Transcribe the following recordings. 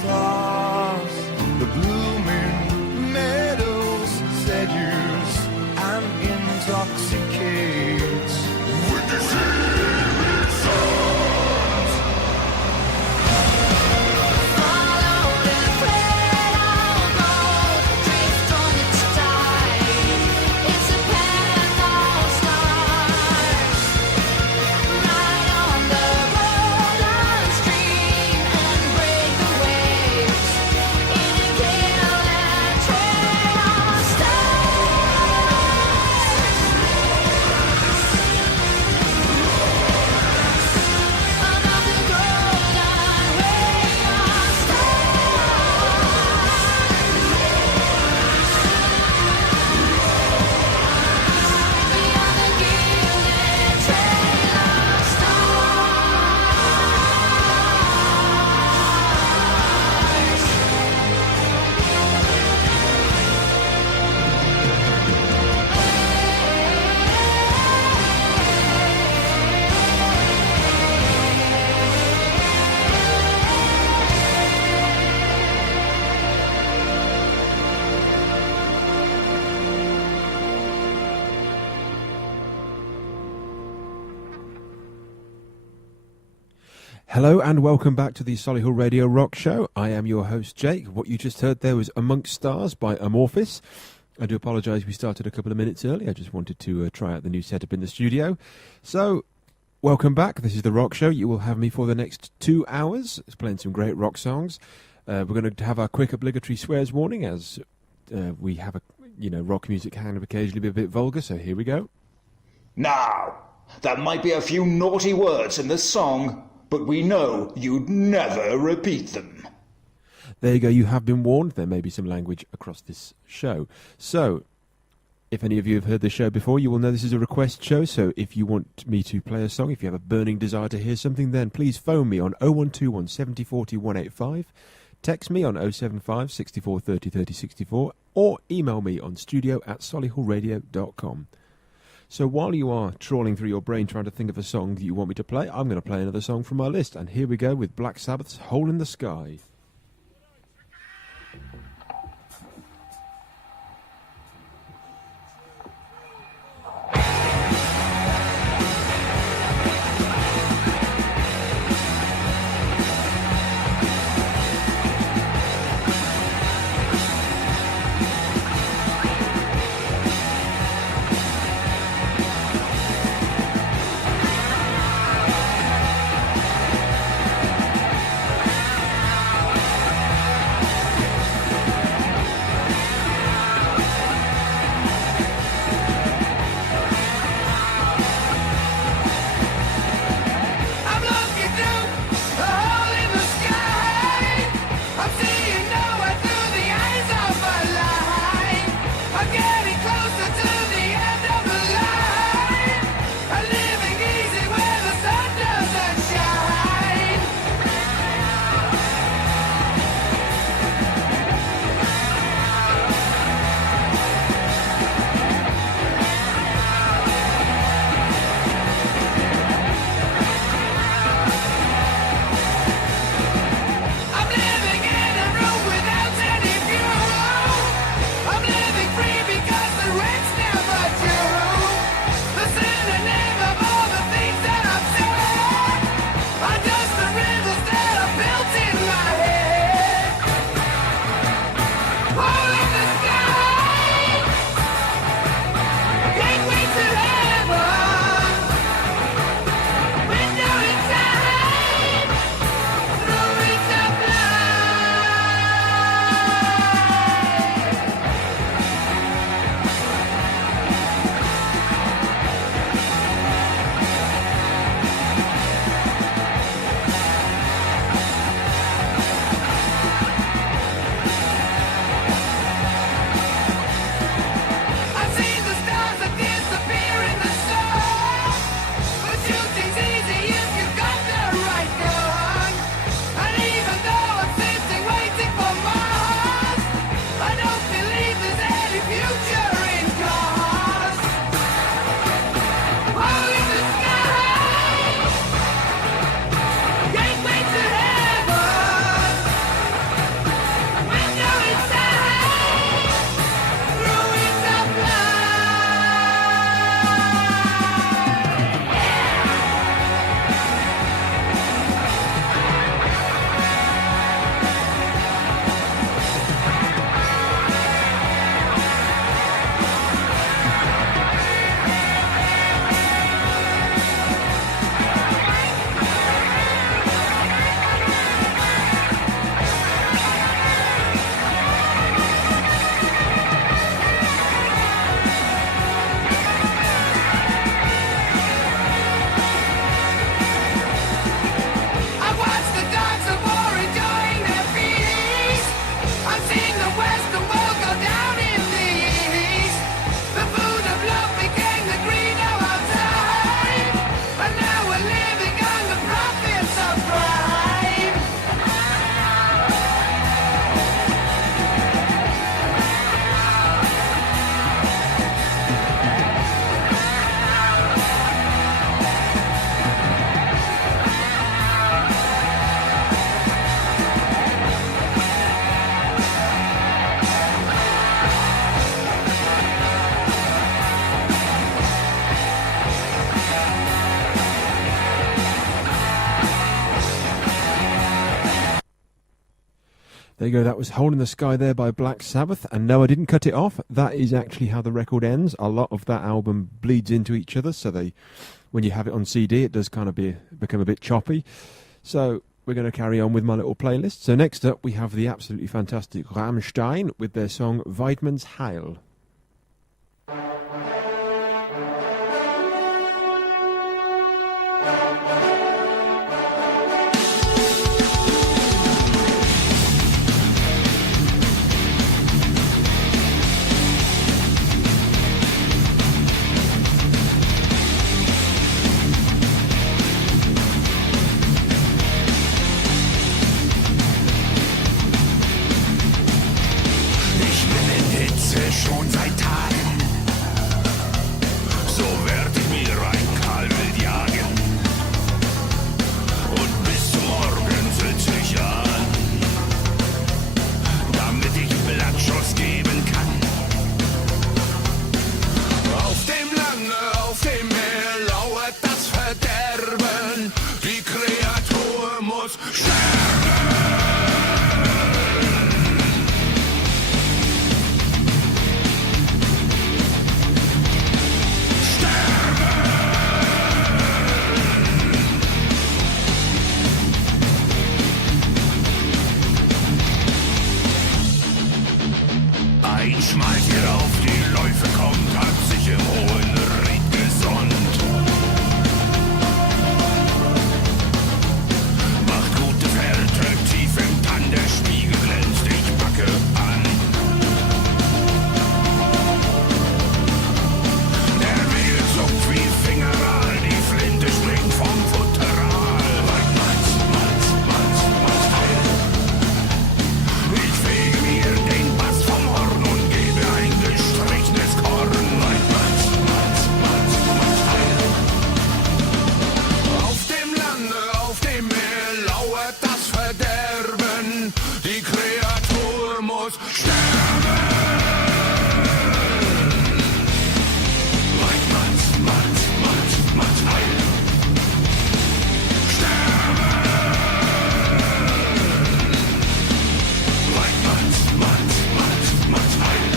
stars, the blooming meadows seduce and intoxicate with the seaweed sounds. Follow the thread of gold, drift on its tide. It's a path of stars, ride on the golden stream and break the waves in a gale and tread on above the golden ray of beyond the gilded trail of Hello and welcome back to the Solihull Radio Rock Show. I am your host Jake. What you just heard there was Amongst Stars by Amorphis. I do apologise we started a couple of minutes early. I just wanted to try out the new setup in the studio. So, welcome back. This is the Rock Show. You will have me for the next 2 hours. It's playing some great rock songs. We're going to have our quick obligatory swears warning as we have rock music can occasionally be a bit vulgar. So here we go. Now, there might be a few naughty words in this song, but we know you'd never repeat them. There you go, you have been warned. There may be some language across this show. So, if any of you have heard this show before, you will know this is a request show. So if you want me to play a song, if you have a burning desire to hear something, then please phone me on 0121 70 40 185, text me on 075 64 30 30 64, or email me on studio@solihullradio.com. So while you are trawling through your brain trying to think of a song that you want me to play, I'm going to play another song from our list. And here we go with Black Sabbath's Hole in the Sky. stars. There you go, that was Hole in the Sky there by Black Sabbath, and no, I didn't cut it off. That is actually how the record ends. A lot of that album bleeds into each other, so when you have it on CD, it does kind of become a bit choppy. So we're going to carry on with my little playlist. So next up, we have the absolutely fantastic Rammstein with their song Weidmann's Heil. Schon seit Tagen, so werd ich mir ein Kalbwild jagen und bis zum Morgen sitz ich an, damit ich Blattschuss geben kann. Auf dem Lande, auf dem Meer lauert das Verderben, die Kreatur muss sterben. Ein Schmaltier auf die Läufe kommt, hat sich im hohen Ried gesonnt. Macht gute Fährte tief im Tann, der Spiegel glänzt, ich packe an. Der Wiegel zuckt wie Fingeral, die Flinte springt vom Futteral. Weidmanns Heil. Ich fege mir den Bass vom Horn und gebe ein gestrichenes Korn. Weidmanns Heil. Auf dem Lande, auf dem Meer lauert das Verderben. Die Kreatur muss sterben. Weidmanns Heil. Sterben. Weidmanns Heil.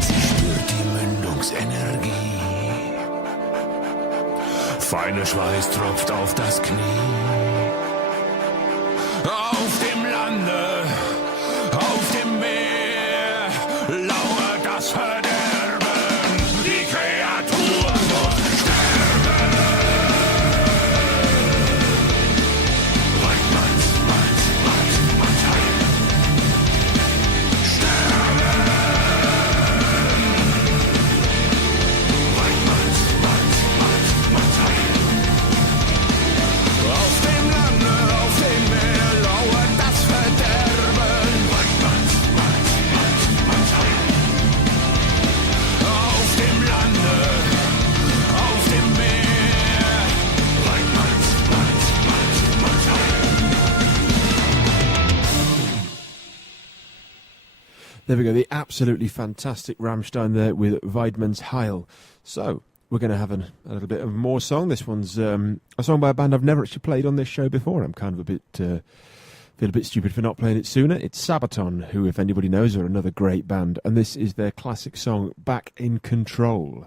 Sie spürt die Mündungsenergie. Feiner Schweiß tropft auf das Knie. Auf dem Lande, auf dem Meer lauert das Verderben. Die Kreatur muss sterben. Weidmanns Heil. Sterben. Weidmanns Heil. Auf dem Lande, auf dem Meer lauert das Verderben. Weidmanns Heil. Auf dem Lande, auf dem Meer. Weidmanns Heil. There we go, the absolutely fantastic Rammstein there with Weidmann's Heil. So, we're going to have a little bit of more song. This one's a song by a band I've never actually played on this show before. I'm kind of feel a bit stupid for not playing it sooner. It's Sabaton, who, if anybody knows, are another great band. And this is their classic song, Back in Control.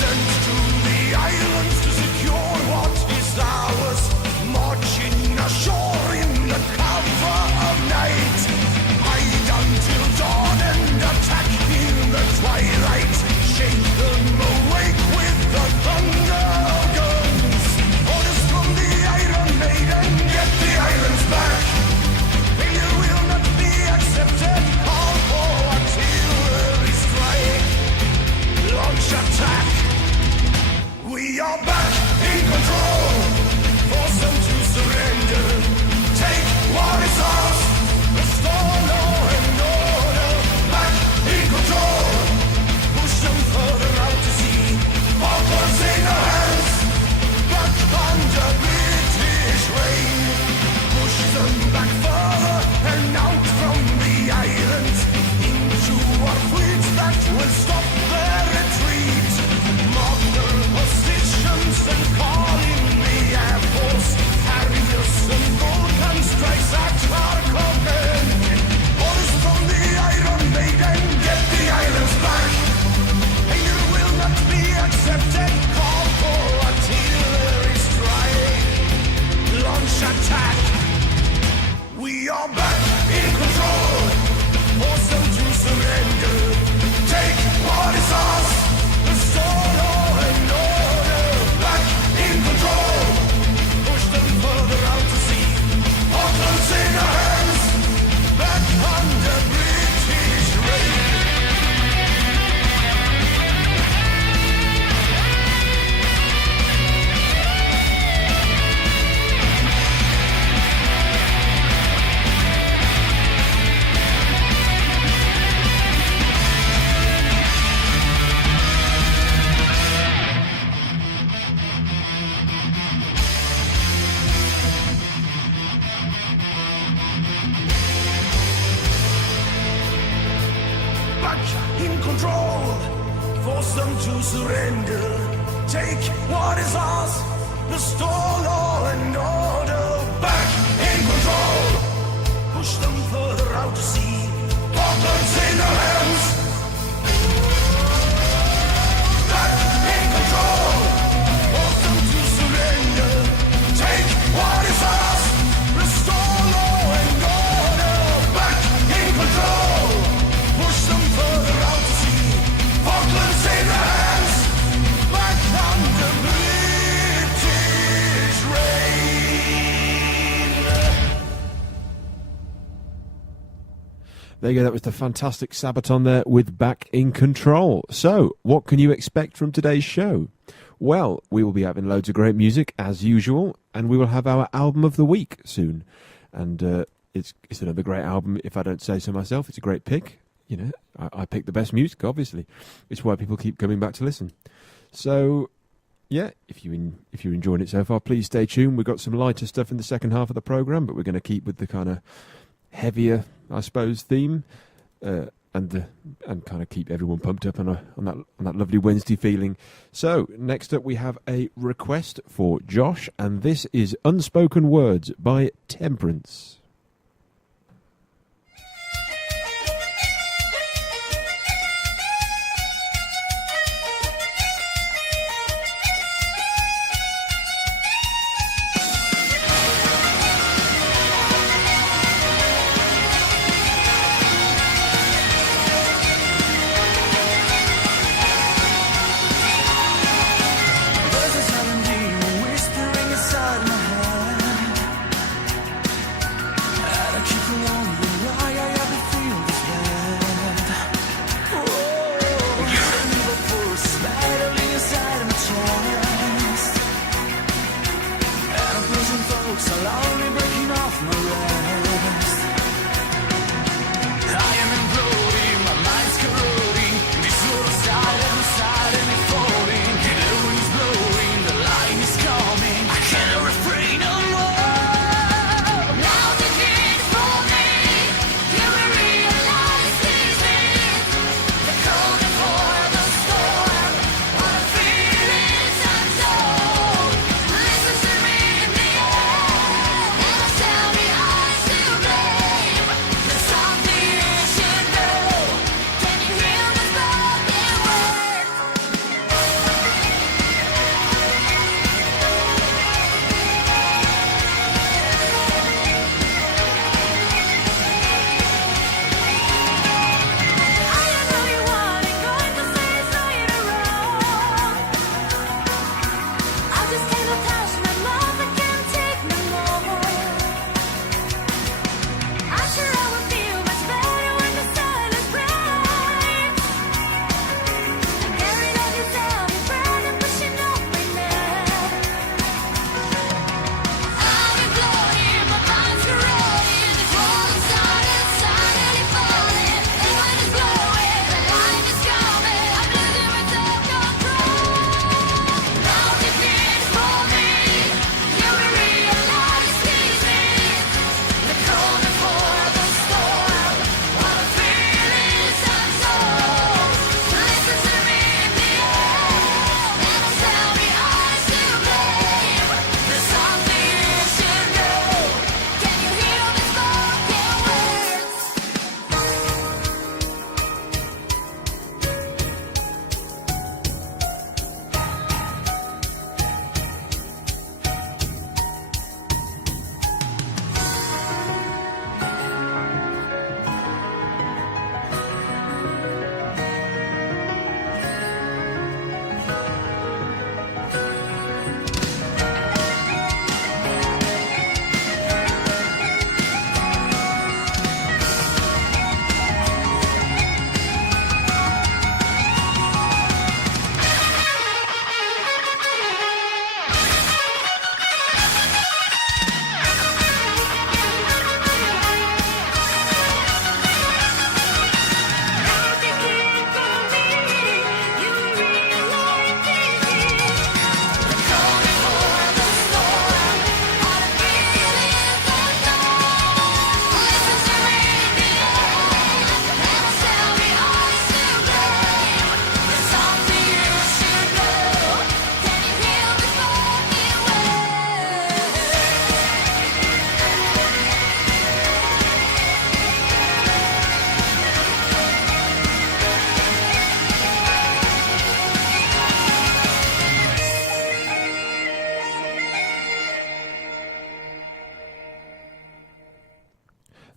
Sent to the islands to secure what is ours, marching ashore in the cover of night. Hide until dawn and attack are back in control. Force them to surrender. Take what is ours. Restore law and order. Back in control. Push them further out to sea. Falklands in our hands. Back under British reign. Push them back further and out from the islands into our fleets that will stop their retreat. Mark their positions and call in the Air Force. Harriers and Vulcan strikes at our command. Orders from the Iron Maiden, get the islands back. And you will not be accepted. Call for artillery strike. Launch attack. We are back in control. Force them to surrender. Take what is ours. Restore law and order. Back in control. Push them further out to sea. Falklands in our hands. Back under British reign. Back in control. Force them to surrender. Take what is ours. Restore law and order. Back in control. Push them further out to sea. Falklands in our hands. Back in control. Force them to surrender. Take what is ours. Restore law and order. Back in control. Push them further out to sea. Falklands in our hands. Back under British reign. There you go, that was the fantastic Sabaton there with Back in Control. So, what can you expect from today's show? Well, we will be having loads of great music, as usual, and we will have our album of the week soon. And it's another great album, if I don't say so myself. It's a great pick. You know, I pick the best music, obviously. It's why people keep coming back to listen. So, yeah, if you're enjoying it so far, please stay tuned. We've got some lighter stuff in the second half of the programme, but we're going to keep with the kind of heavier, I suppose, theme, and kind of keep everyone pumped up on that lovely Wednesday feeling. So, next up we have a request for Josh, and this is Unspoken Words by Temperance. There's a sudden demon whispering inside my head.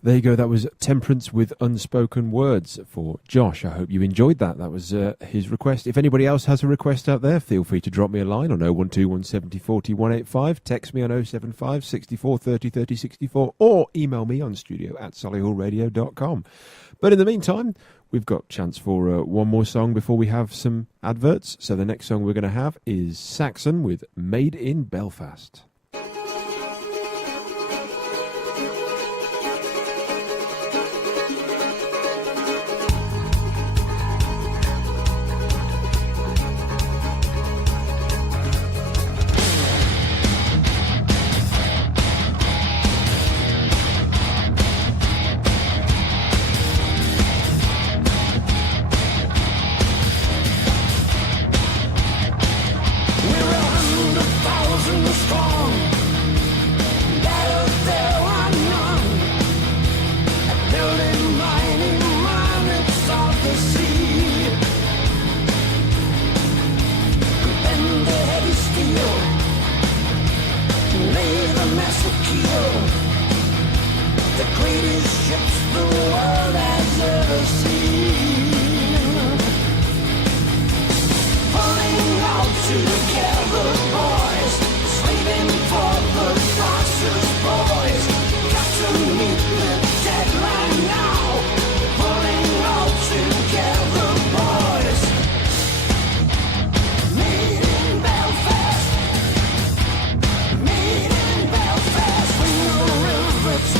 There you go. That was Temperance with Unspoken Words for Josh. I hope you enjoyed that. That was his request. If anybody else has a request out there, feel free to drop me a line on 012 170 40 185. Text me on 075 64 30 30 64 or email me on studio@solihullradio.com. But in the meantime, we've got chance for one more song before we have some adverts. So the next song we're going to have is Saxon with Made in Belfast.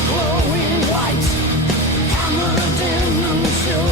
Glowing white, hammered in until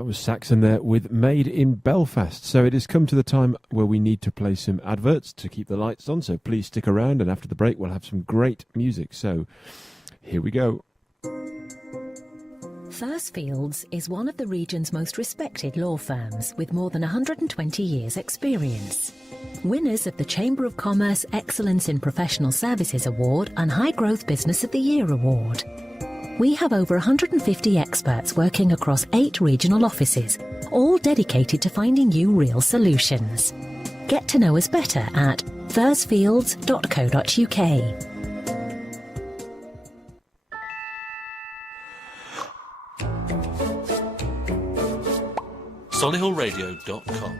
That was Saxon there with Made in Belfast. So it has come to the time where we need to play some adverts to keep the lights on. So please stick around, and after the break we'll have some great music. So here we go. Fields is one of the region's most respected law firms with more than 120 years' experience. Winners of the Chamber of Commerce Excellence in Professional Services Award and High Growth Business of the Year Award. We have over 150 experts working across 8 regional offices, all dedicated to finding you real solutions. Get to know us better at thursfields.co.uk. Solihullradio.com.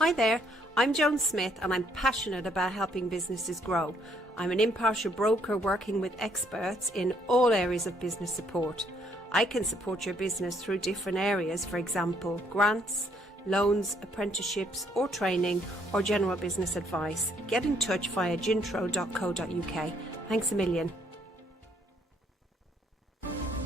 Hi there, I'm Joan Smith and I'm passionate about helping businesses grow. I'm an impartial broker working with experts in all areas of business support. I can support your business through different areas, for example, grants, loans, apprenticeships or training or general business advice. Get in touch via gintro.co.uk. Thanks a million.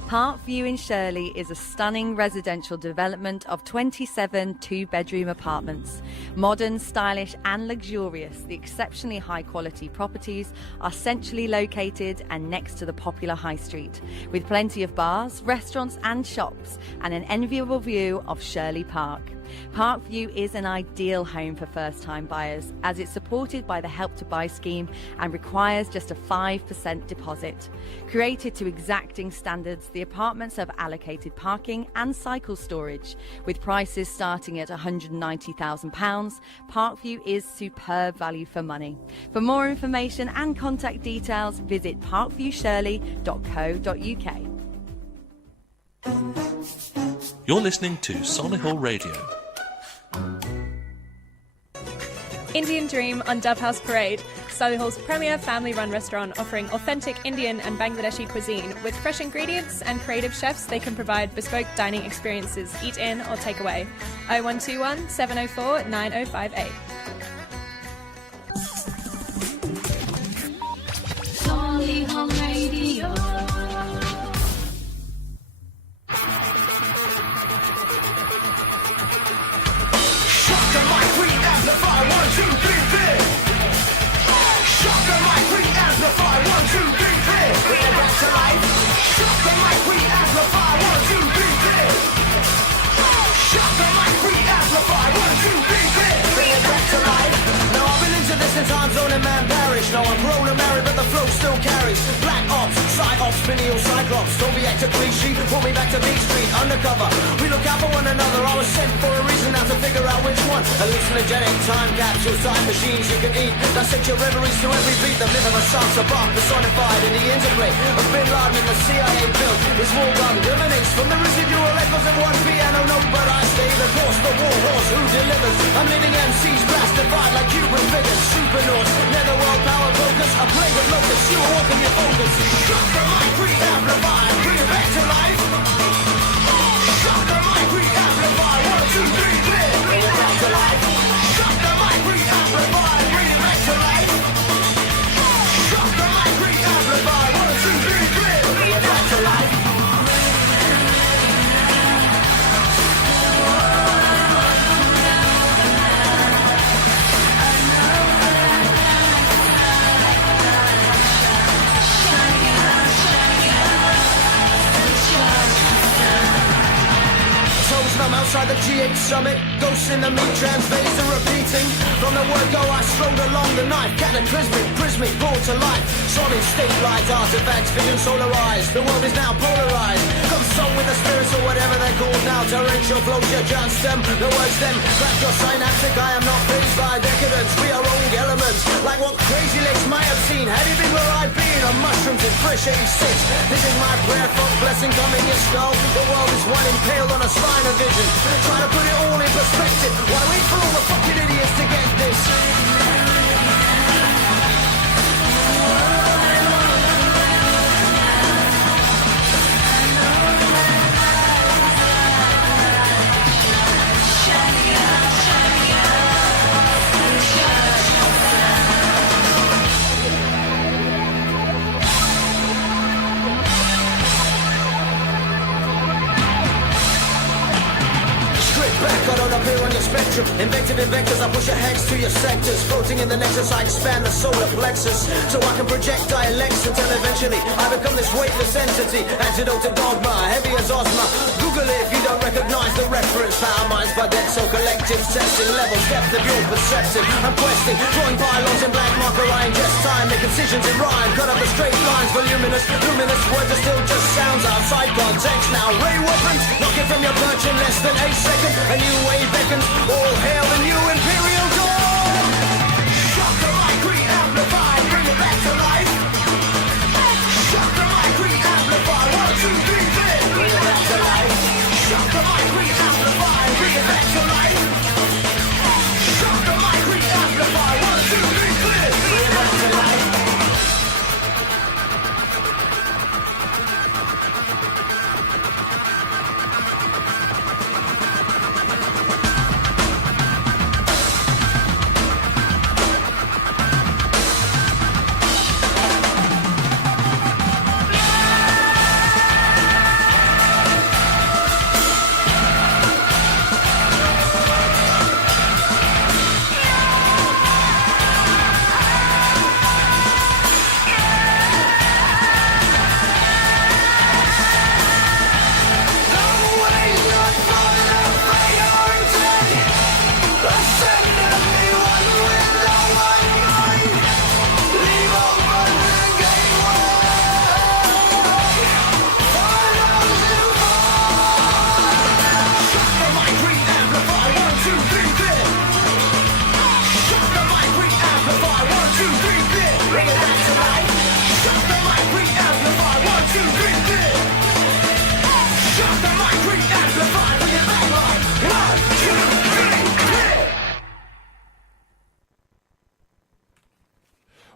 Parkview in Shirley is a stunning residential development of 27 two-bedroom apartments. Modern, stylish and luxurious, the exceptionally high-quality properties are centrally located and next to the popular high street, with plenty of bars, restaurants and shops and an enviable view of Shirley Park. Parkview is an ideal home for first-time buyers as it's supported by the Help to Buy scheme and requires just a 5% deposit. Created to exacting standards, the apartments have allocated parking and cycle storage. With prices starting at £190,000, Parkview is superb value for money. For more information and contact details, visit parkviewshirley.co.uk. You're listening to Solihull Radio. Indian Dream on Dove House Parade, Solihull's premier family-run restaurant offering authentic Indian and Bangladeshi cuisine with fresh ingredients and creative chefs. They can provide bespoke dining experiences, eat in or take away. 0121 704 9058. Solihull Radio. Time zone and man parish. Now I'm grown and married, but the flow still carries. Black ops, side ops, finial cyclops. Don't be active, clean sheet, pull me back to Beach Street, undercover. We look out for one another. I was sent for a reason, now to figure out which one. Hallucinogenic time capsules, time machines you can eat. Dissect your reveries to every beat. The myth of a Sansa Bach personified in the interplay of Bin Laden and the CIA built. This war gun emanates from the residual echoes of one piano note, but I stay the course. The war horse who delivers. I'm living MCs blastified like Cuban figures. Supernauts, netherworld power focus. I play with locusts, you are walking your focus. Shut the mic, re-amplify, bring it back to life. Shut the mic, re-amplify, 1, 2, 3, clear, bring it back to life. Shut the mic, re-amplify, bring it back to life. Shut the mic, re-amplify, 1, 2, 3, clear, bring it back to life. I'm outside the G8 summit, ghosts in the meat, transphase and repeating. From the word go, I strode along the knife, cataclysmic, prismic, brought to life. Solid state light artifacts, vision solarized. The world is now polarized. Come song with the spirits or whatever they're called now. Torrential flows your giant stem, the words them. Crack your synaptic, I am not phased by decadence. We are rogue elements, like what Crazy Legs might have seen. Had he been where I'd been, on mushrooms in fresh 86. This is my prayer for blessing coming your skull. The world is one impaled on a spine of vision. Try to put it all in perspective. Why wait for all the fucking idiots to get this? spectrum. Invective invectors, I push your heads to your sectors. Floating in the nexus, I expand the solar plexus. So I can project dialects until eventually I become this weightless entity. Antidote to dogma, heavy as Ozma. Google it if you don't recognize the reference. Power minds by dead, so collective. Testing levels, depth of your perception. I'm questing, drawing pylons in black marker. I ingest time, make incisions in rhyme. Cut up the straight lines, voluminous, luminous. Words are still just sounds outside context. Now ray weapons, knocking from your perch in less than 8 seconds. A new wave beckons, all hail the new imperial dawn. Shock the mic, re-amplify, bring it back to life. Shock the mic, re-amplify, 1, 2, 3, bring it back to life. Shock the mic, re-amplify, bring it back to life. Shock the mic, re-amplify, 1, 2, 3, clear, bring it back to life.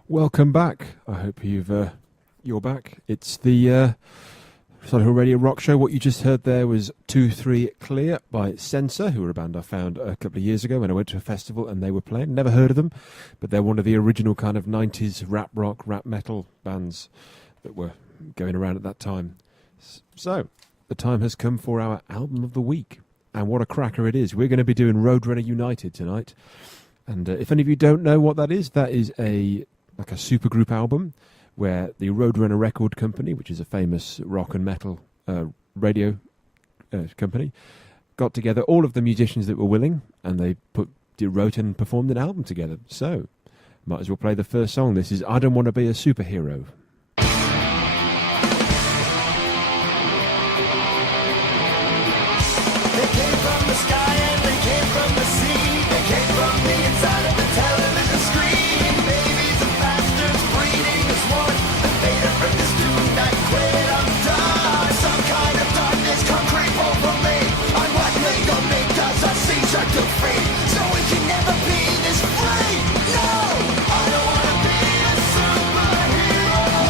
Welcome back. I hope you're back. It's the Solihull Radio Rock Show. What you just heard there was 2-3 Clear by Censor, who were a band I found a couple of years ago when I went to a festival and they were playing. Never heard of them, but they're one of the original kind of 90s rap rock, rap metal bands that were going around at that time. So, the time has come for our album of the week. And what a cracker it is. We're going to be doing Roadrunner United tonight. And if any of you don't know what that is a supergroup album where the Roadrunner Record Company, which is a famous rock and metal radio company, got together all of the musicians that were willing, and they wrote and performed an album together. So, might as well play the first song. This is I Don't Want to Be a Superhero. They came from the sky and they came from the sea. They came from the inside of the television screen. Babies and bastards breeding as one. The beta from this dude that quit, I'm done. Some kind of darkness come creep over me. I'm what they gon' make us a seizure to free. So we can never be this free. No, I don't wanna be a superhero.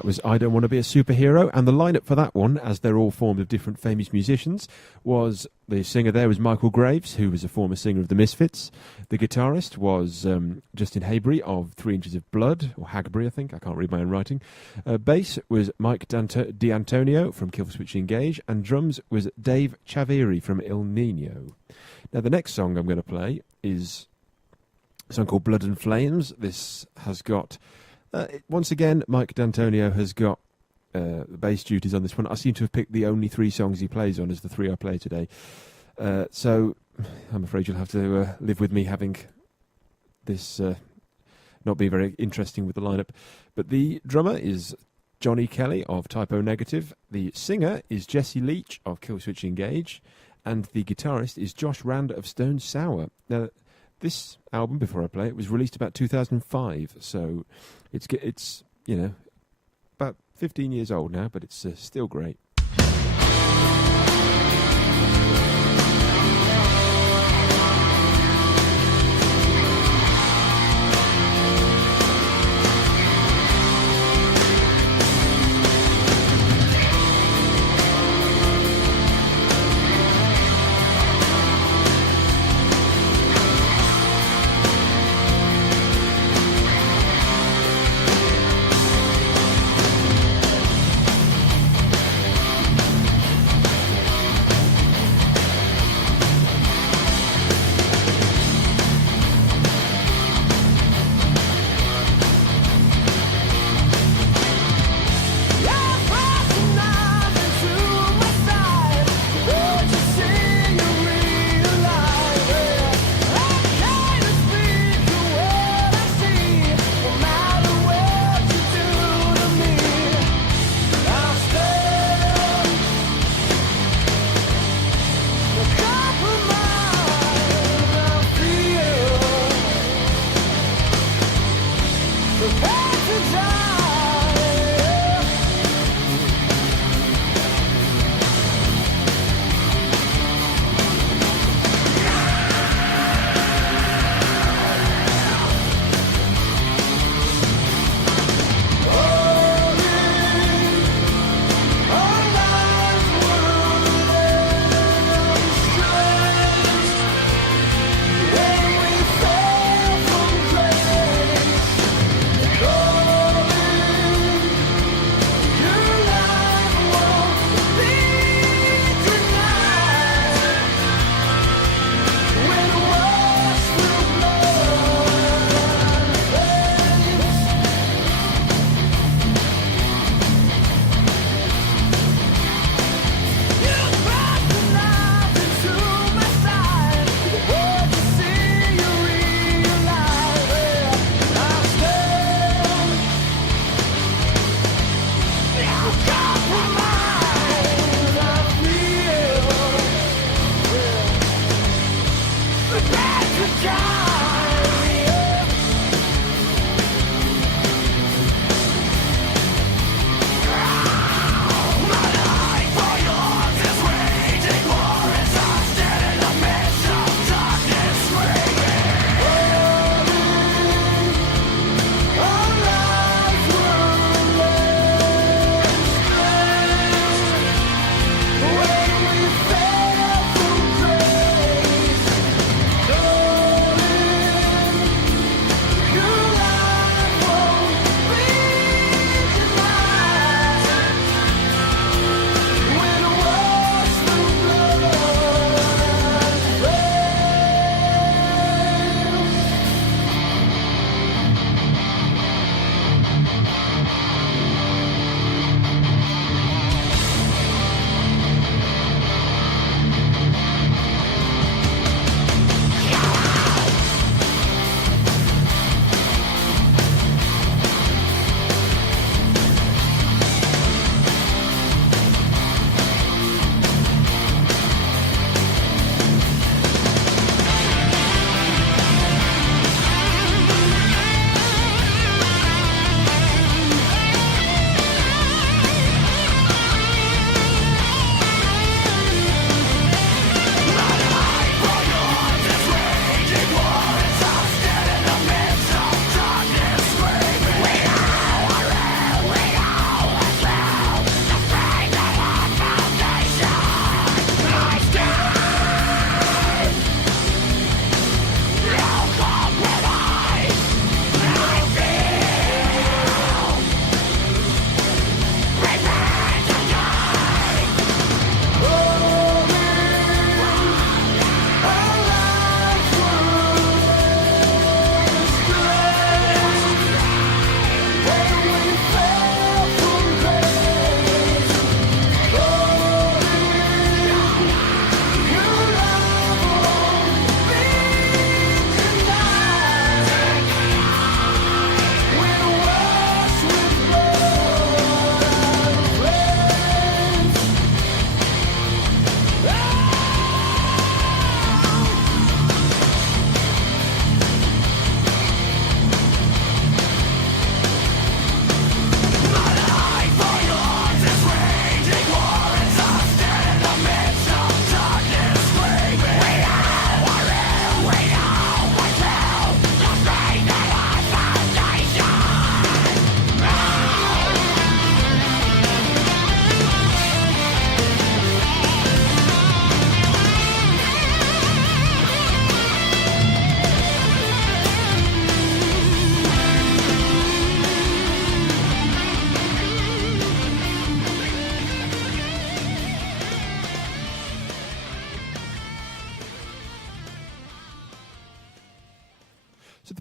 That was I Don't Want to Be a Superhero, and the lineup for that one, as they're all formed of different famous musicians, was the singer there was Michael Graves, who was a former singer of the Misfits. The guitarist was Justin Haybray of 3 Inches of Blood, or Hagbury, I think. I can't read my own writing. Bass was Mike D'Antonio from Killswitch Engage, and drums was Dave Chaviri from Il Nino. Now, the next song I'm going to play is a song called Blood and Flames. This has got... once again, Mike D'Antonio has got the bass duties on this one. I seem to have picked the only 3 songs he plays on as the 3 I play today. So I'm afraid you'll have to live with me having this not be very interesting with the lineup. But the drummer is Johnny Kelly of Typo Negative. The singer is Jesse Leach of Killswitch Engage. And the guitarist is Josh Rand of Stone Sour. Now, this album, before I play it, was released about 2005, so it's you know, about 15 years old now, but it's still great.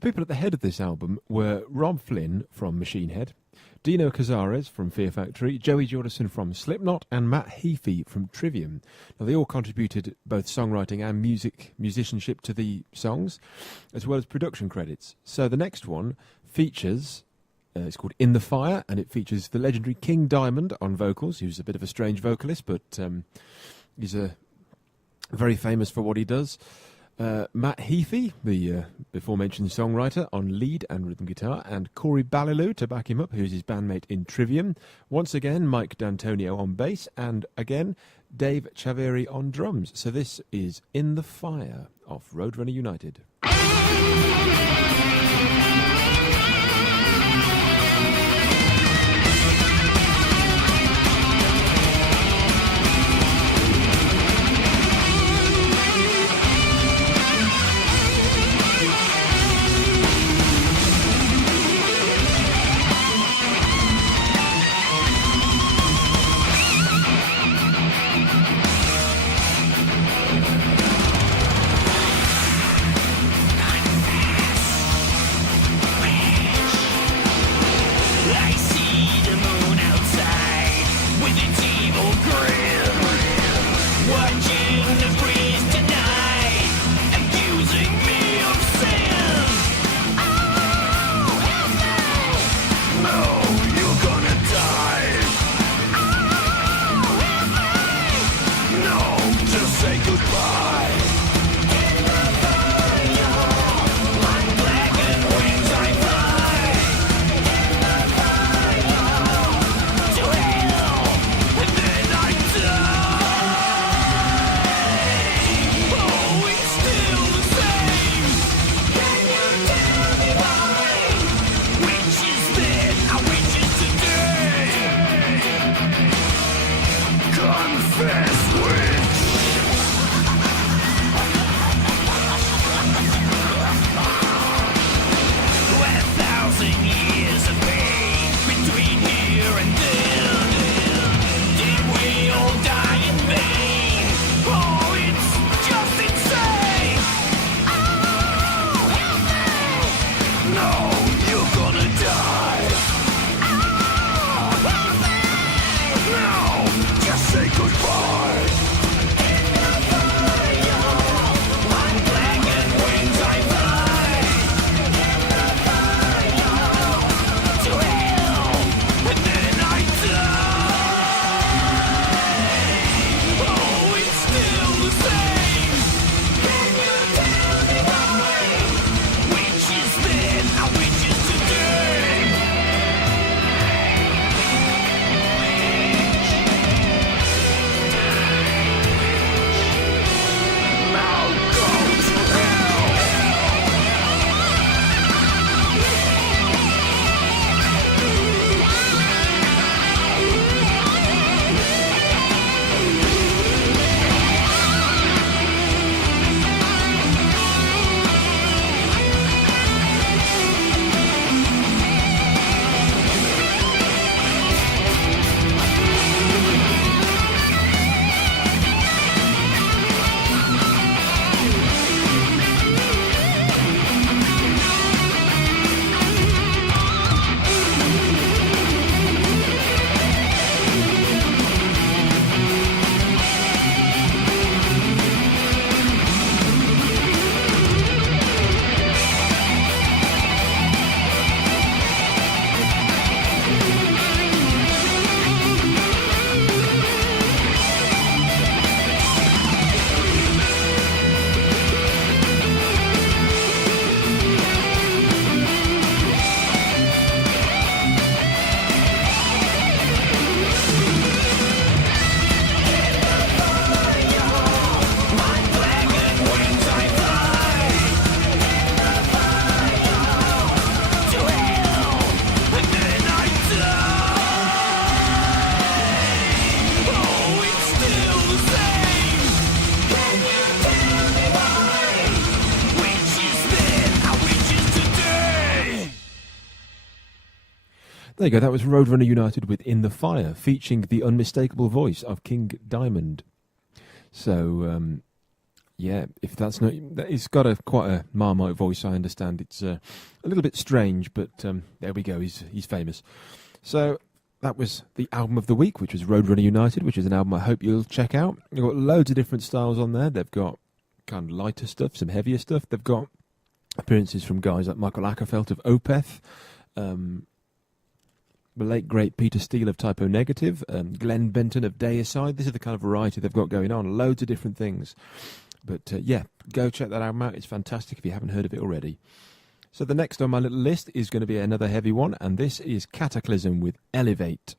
people at the head of this album were Rob Flynn from Machine Head, Dino Cazares from Fear Factory, Joey Jordison from Slipknot, and Matt Heafy from Trivium. Now, they all contributed both songwriting and musicianship to the songs, as well as production credits. So the next one features, it's called In the Fire, and it features the legendary King Diamond on vocals, who's a bit of a strange vocalist, but he's very famous for what he does. Matt Heafy, the before-mentioned songwriter, on lead and rhythm guitar, and Corey Balilou to back him up, who's his bandmate in Trivium. Once again, Mike D'Antonio on bass, and again, Dave Chaveri on drums. So this is In the Fire off Roadrunner United. There you go, that was Roadrunner United with In the Fire, featuring the unmistakable voice of King Diamond. So, Yeah, if that's not... It's got quite a Marmite voice, I understand. It's a little bit strange, but there we go, he's famous. So that was the album of the week, which was Roadrunner United, which is an album I hope you'll check out. They've got loads of different styles on there. They've got kind of lighter stuff, some heavier stuff. They've got appearances from guys like Michael Ackerfeld of Opeth, the late great Peter Steele of Typo Negative, Glenn Benton of Deicide. This is the kind of variety they've got going on, loads of different things. But yeah, go check that album out. It's fantastic if you haven't heard of it already. So the next on my little list is going to be another heavy one, and this is Cataclysm with Elevate.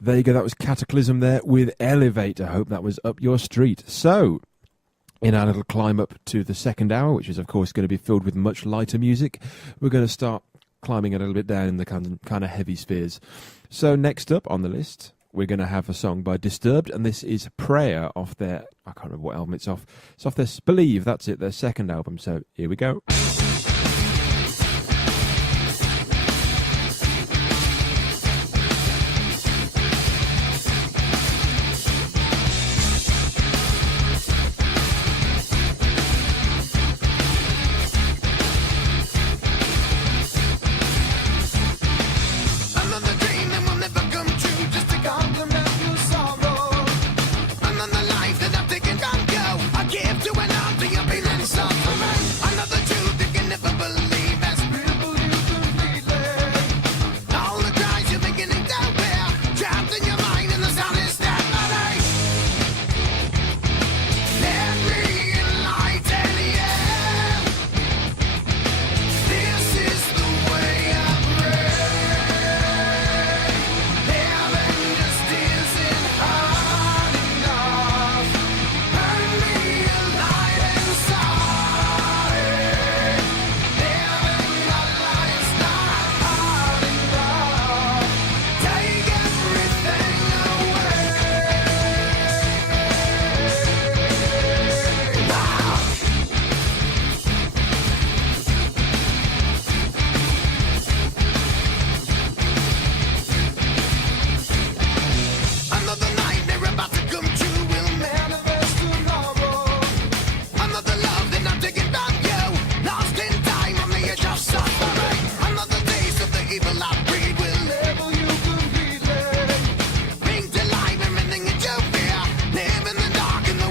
There you go, that was Cataclysm there with Elevate. I hope that was up your street. So, in our little climb up to the second hour, which is of course going to be filled with much lighter music, we're going to start climbing a little bit down in the kind of heavy spheres. So next up on the list, we're going to have a song by Disturbed, and this is Prayer off their, I can't remember what album it's off. It's off their Believe, that's it, their second album. So here we go.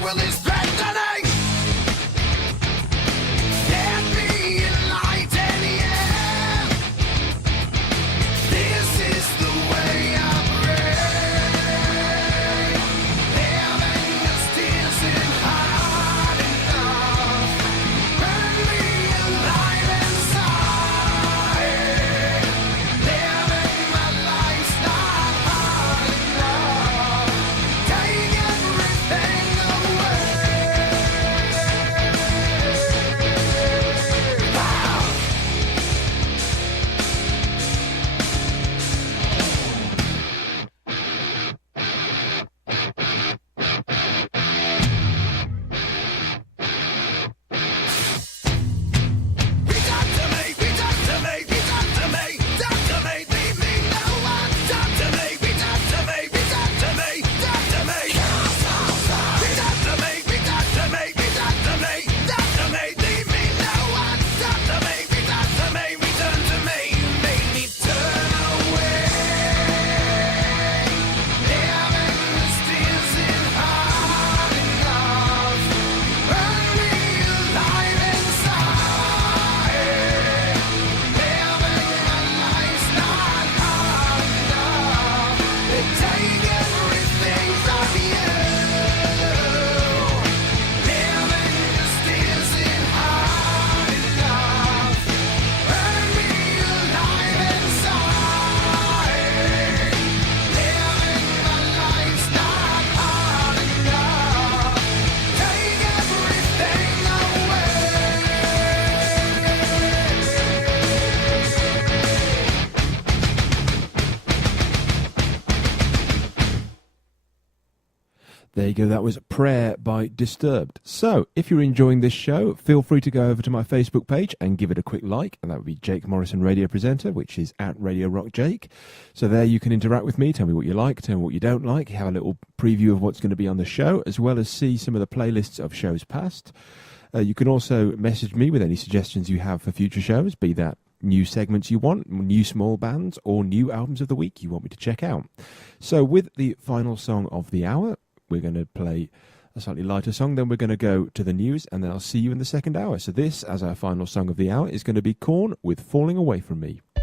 world is threatening. Let me enlighten you. This is the way I pray. Heaven just isn't hard enough. Burn me alive inside. Living my life's not hard enough. Take everything away. Wow. Be talk to me, be talk to me, be talk to me, talk to me, leave me no one. Talk to me, be talk to me, be talk to me, talk to me. Be talk to me, be talk to me, be talk to me, talk to me, leave me no one. Talk to me, be talk to me, return to me, make me turn away. Living this isn't hard enough. Burn me alive inside. Living my life's not hard enough. They take everything from you. Living just isn't hard enough. Burn me alive inside. Living my life's not hard enough. Take everything away. There you go, that was Prayer by Disturbed. So, if you're enjoying this show, feel free to go over to my Facebook page and give it a quick like, and that would be Jake Morrison Radio Presenter, which is at Radio Rock Jake. So there you can interact with me, tell me what you like, tell me what you don't like, have a little preview of what's going to be on the show, as well as see some of the playlists of shows past. You can also message me with any suggestions you have for future shows, be that new segments you want, new small bands, or new albums of the week you want me to check out. So with the final song of the hour, we're going to play a slightly lighter song, then we're going to go to the news, and then I'll see you in the second hour. So this, as our final song of the hour, is going to be Korn with Falling Away From Me. Falling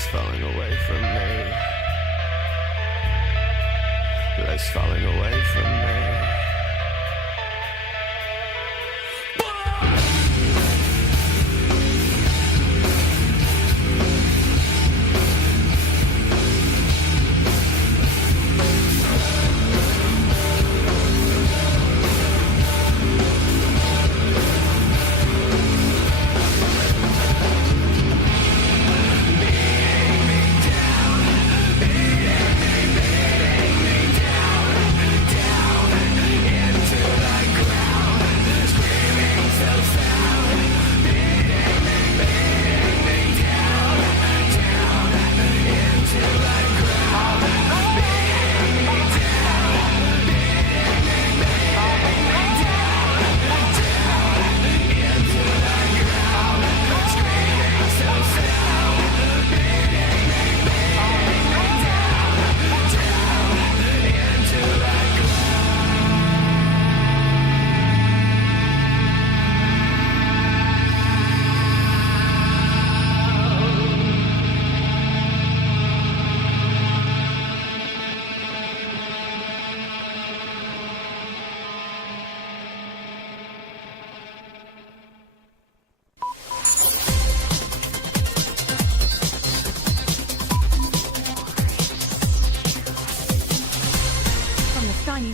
less falling away from me. Less falling away from me.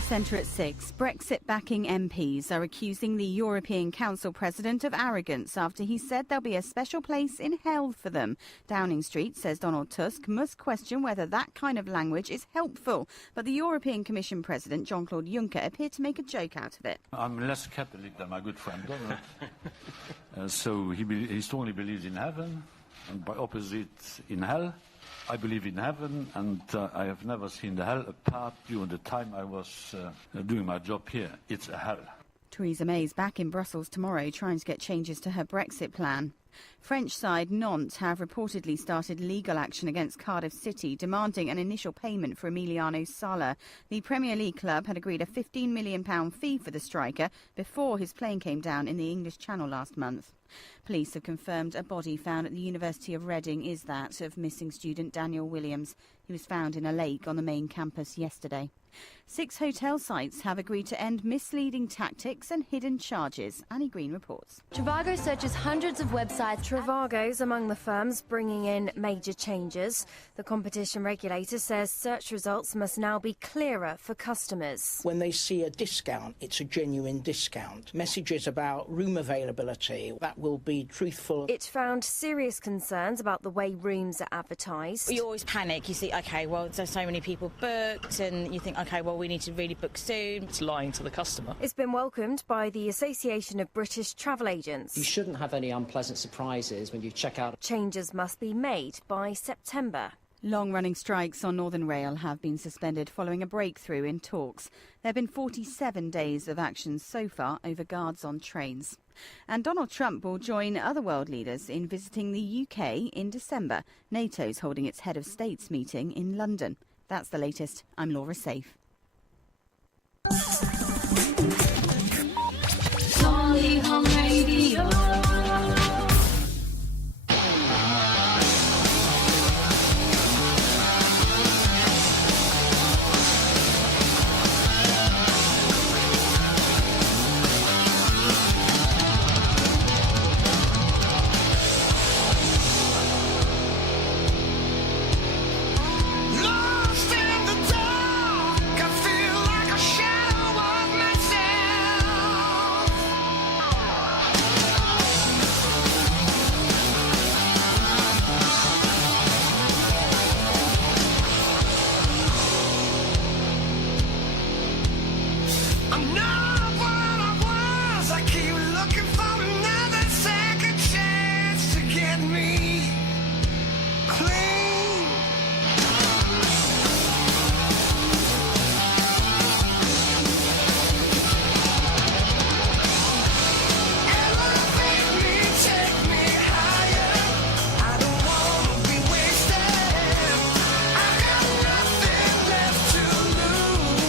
Centre at 6, Brexit-backing MPs are accusing the European Council President of arrogance after he said there'll be a special place in hell for them. Downing Street says Donald Tusk must question whether that kind of language is helpful. But the European Commission President, Jean-Claude Juncker, appeared to make a joke out of it. I'm less Catholic than my good friend Donald. So he strongly believes in heaven, and by opposite in hell. I believe in heaven, and I have never seen the hell apart during the time I was doing my job here. It's a hell. Theresa May's back in Brussels tomorrow trying to get changes to her Brexit plan. French side Nantes have reportedly started legal action against Cardiff City, demanding an initial payment for Emiliano Sala. The Premier League club had agreed a £15 million fee for the striker before his plane came down in the English Channel last month. Police have confirmed a body found at the University of Reading is that of missing student Daniel Williams. He was found in a lake on the main campus yesterday. 6 hotel sites have agreed to end misleading tactics and hidden charges. Annie Green reports. Trivago searches hundreds of websites. Trivago's among the firms bringing in major changes. The competition regulator says search results must now be clearer for customers. When they see a discount, it's a genuine discount. Messages about room availability, that will be truthful. It found serious concerns about the way rooms are advertised. You always panic. You see, OK, well, there's so many people booked, and you think, OK, well, we need to really book soon. It's lying to the customer. It's been welcomed by the Association of British Travel Agents. You shouldn't have any unpleasant surprises when you check out. Changes must be made by September. Long-running strikes on Northern Rail have been suspended following a breakthrough in talks. There have been 47 days of action so far over guards on trains. And Donald Trump will join other world leaders in visiting the UK in December. NATO's holding its head of states meeting in London. That's the latest. I'm Laura Safe. Solihull Radio. Lost in the dark, I feel like a shadow of myself. I'm not what I was. I keep looking for another second chance to get me clean. Elevate me, take me higher. I don't wanna be wasted. I got nothing left to lose.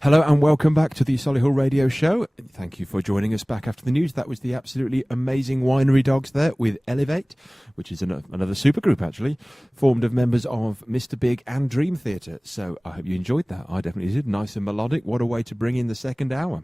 Hello and welcome back to the Solihull Radio Show. Thank you for joining us back after the news. That was the absolutely amazing Winery Dogs there with Elevate, which is another supergroup actually, formed of members of Mr. Big and Dream Theatre. So I hope you enjoyed that. I definitely did. Nice and melodic. What a way to bring in the second hour.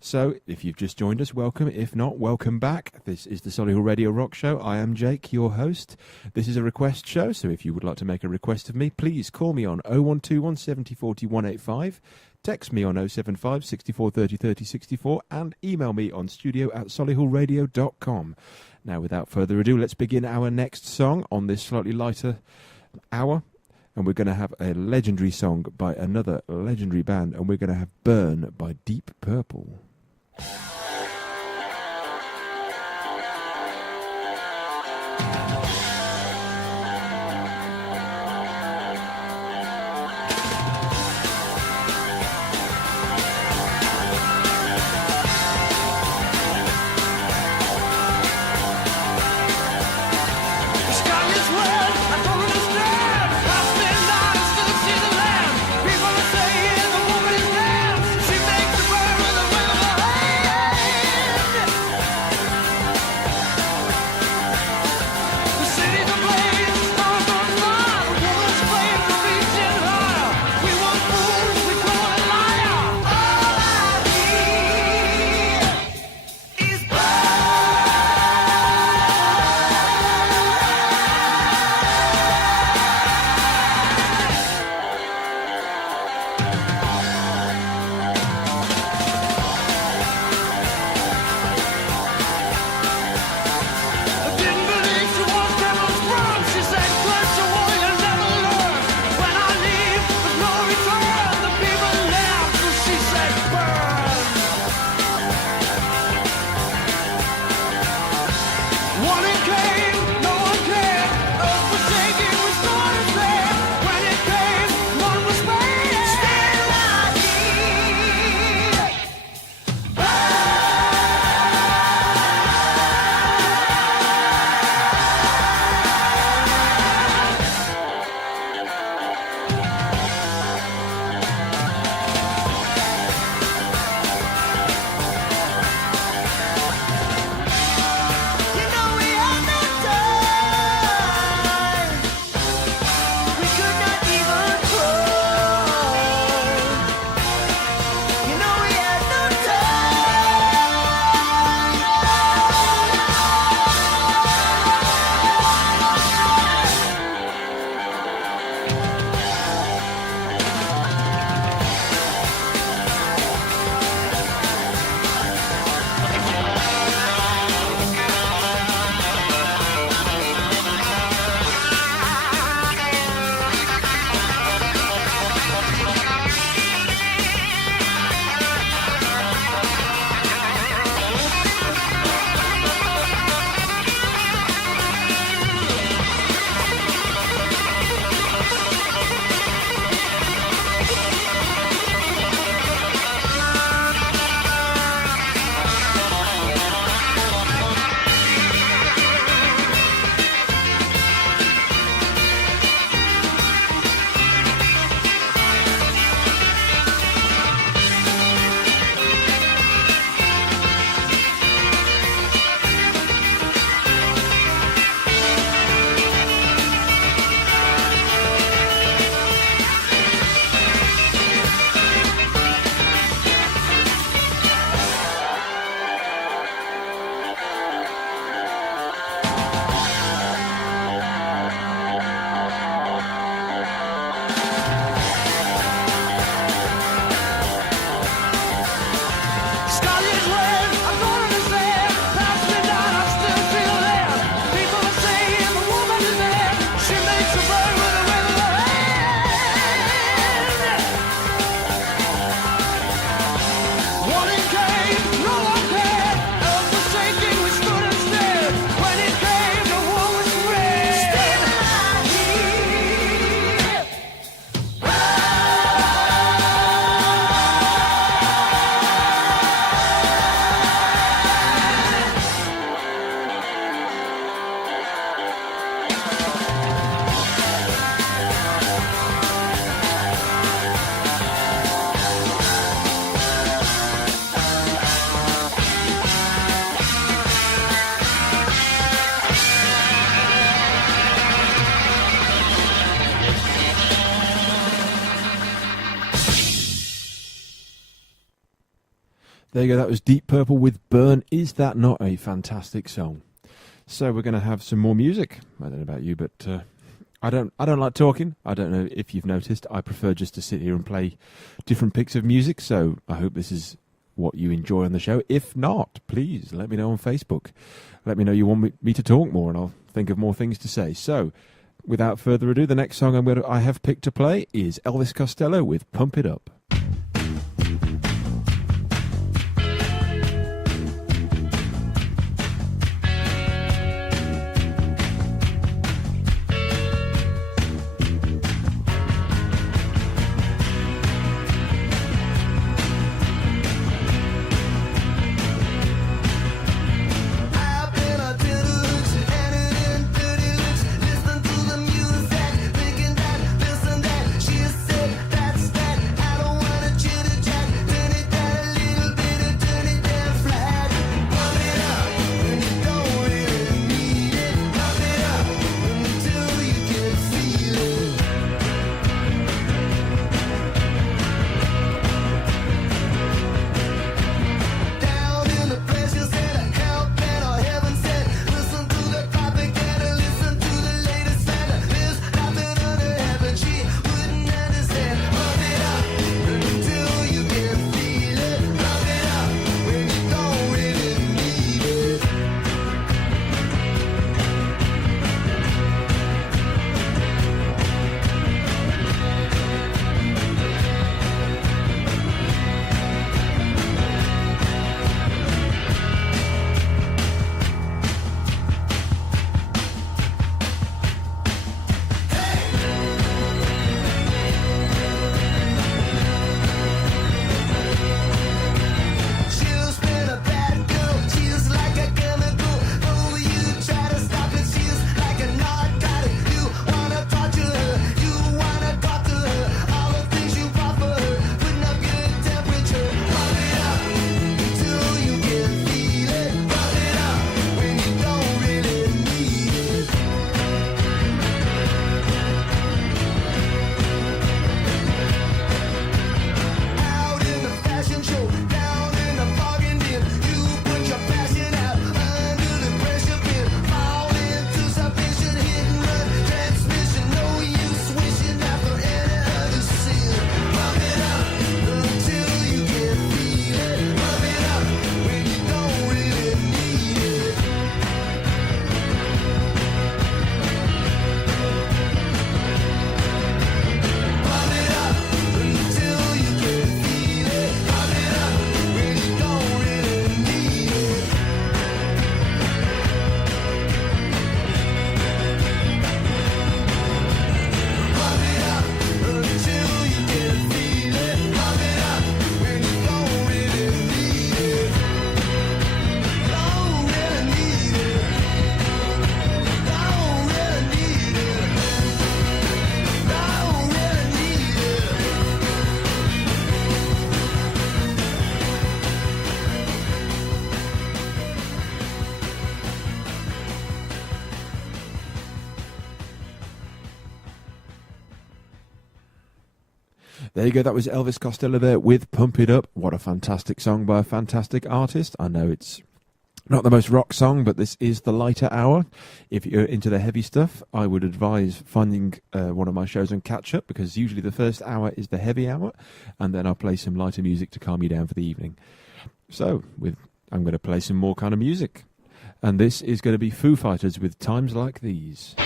So if you've just joined us, welcome. If not, welcome back. This is the Solihull Radio Rock Show. I am Jake, your host. This is a request show, so if you would like to make a request of me, please call me on 0121 70 40 185. Text me on 075 64 30 30 64 and email me on studio@solihullradio.com. Now, without further ado, let's begin our next song on this slightly lighter hour. And we're going to have a legendary song by another legendary band, and we're going to have Burn by Deep Purple. People are saying the woman is dead. She makes the world with a There you go, that was Deep Purple with Burn. Is that not a fantastic song? So we're going to have some more music. I don't know about you, but I don't like talking. I don't know if you've noticed. I prefer just to sit here and play different picks of music, so I hope this is what you enjoy on the show. If not, please let me know on Facebook. Let me know you want me to talk more, and I'll think of more things to say. So, without further ado, the next song I have picked to play is Elvis Costello with Pump It Up. There you go, that was Elvis Costello there with Pump It Up. What a fantastic song by a fantastic artist. I know it's not the most rock song, but this is the lighter hour. If you're into the heavy stuff, I would advise finding one of my shows on Catch Up, because usually the first hour is the heavy hour, and then I'll play some lighter music to calm you down for the evening. So, I'm going to play some more kind of music. And this is going to be Foo Fighters with Times Like These.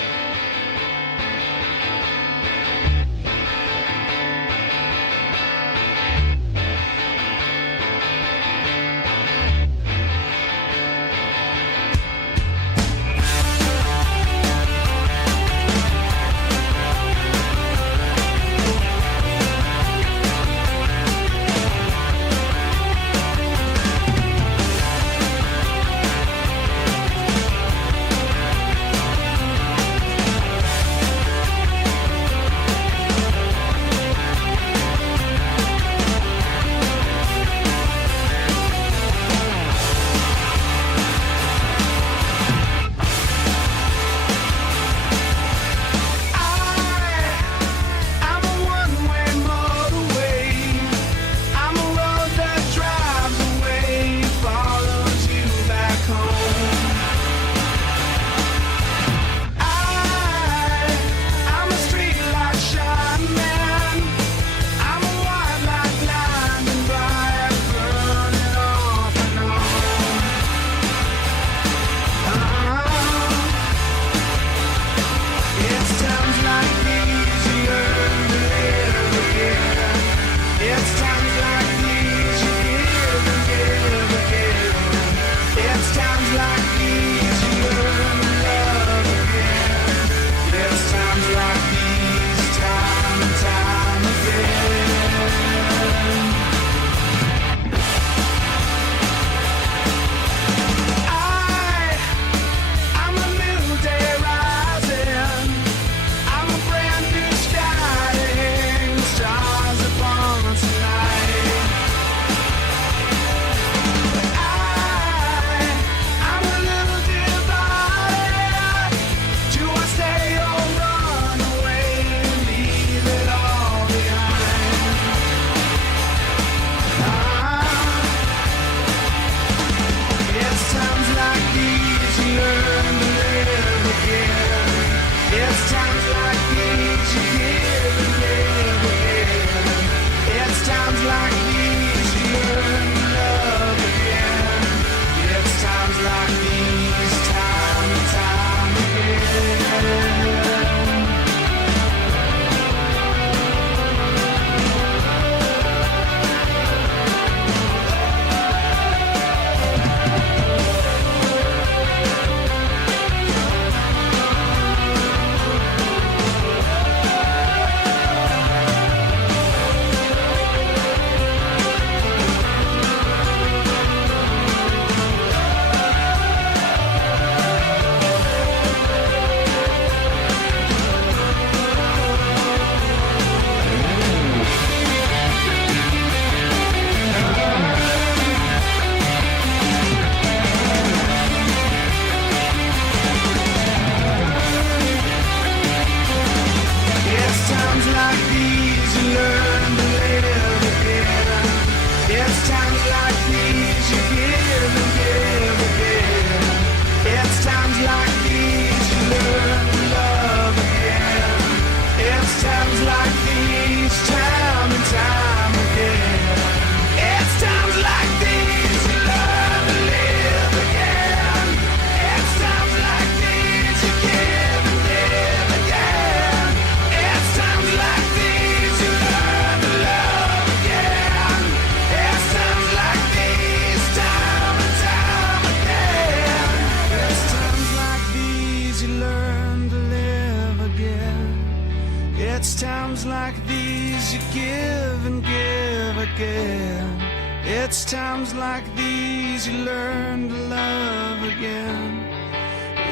It's times like these you give and give again. It's times like these you learn to love again.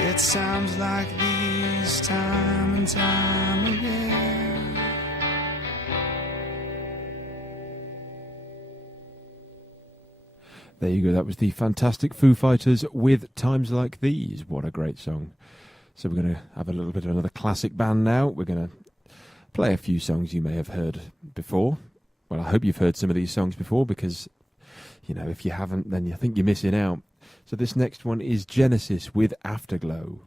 It's times like these, time and time again. There you go. That was the fantastic Foo Fighters with Times Like These. What a great song. So we're going to have a little bit of another classic band now. We're going to play a few songs you may have heard before. Well, I hope you've heard some of these songs before because, you know, if you haven't, then you think you're missing out. So this next one is Genesis with Afterglow.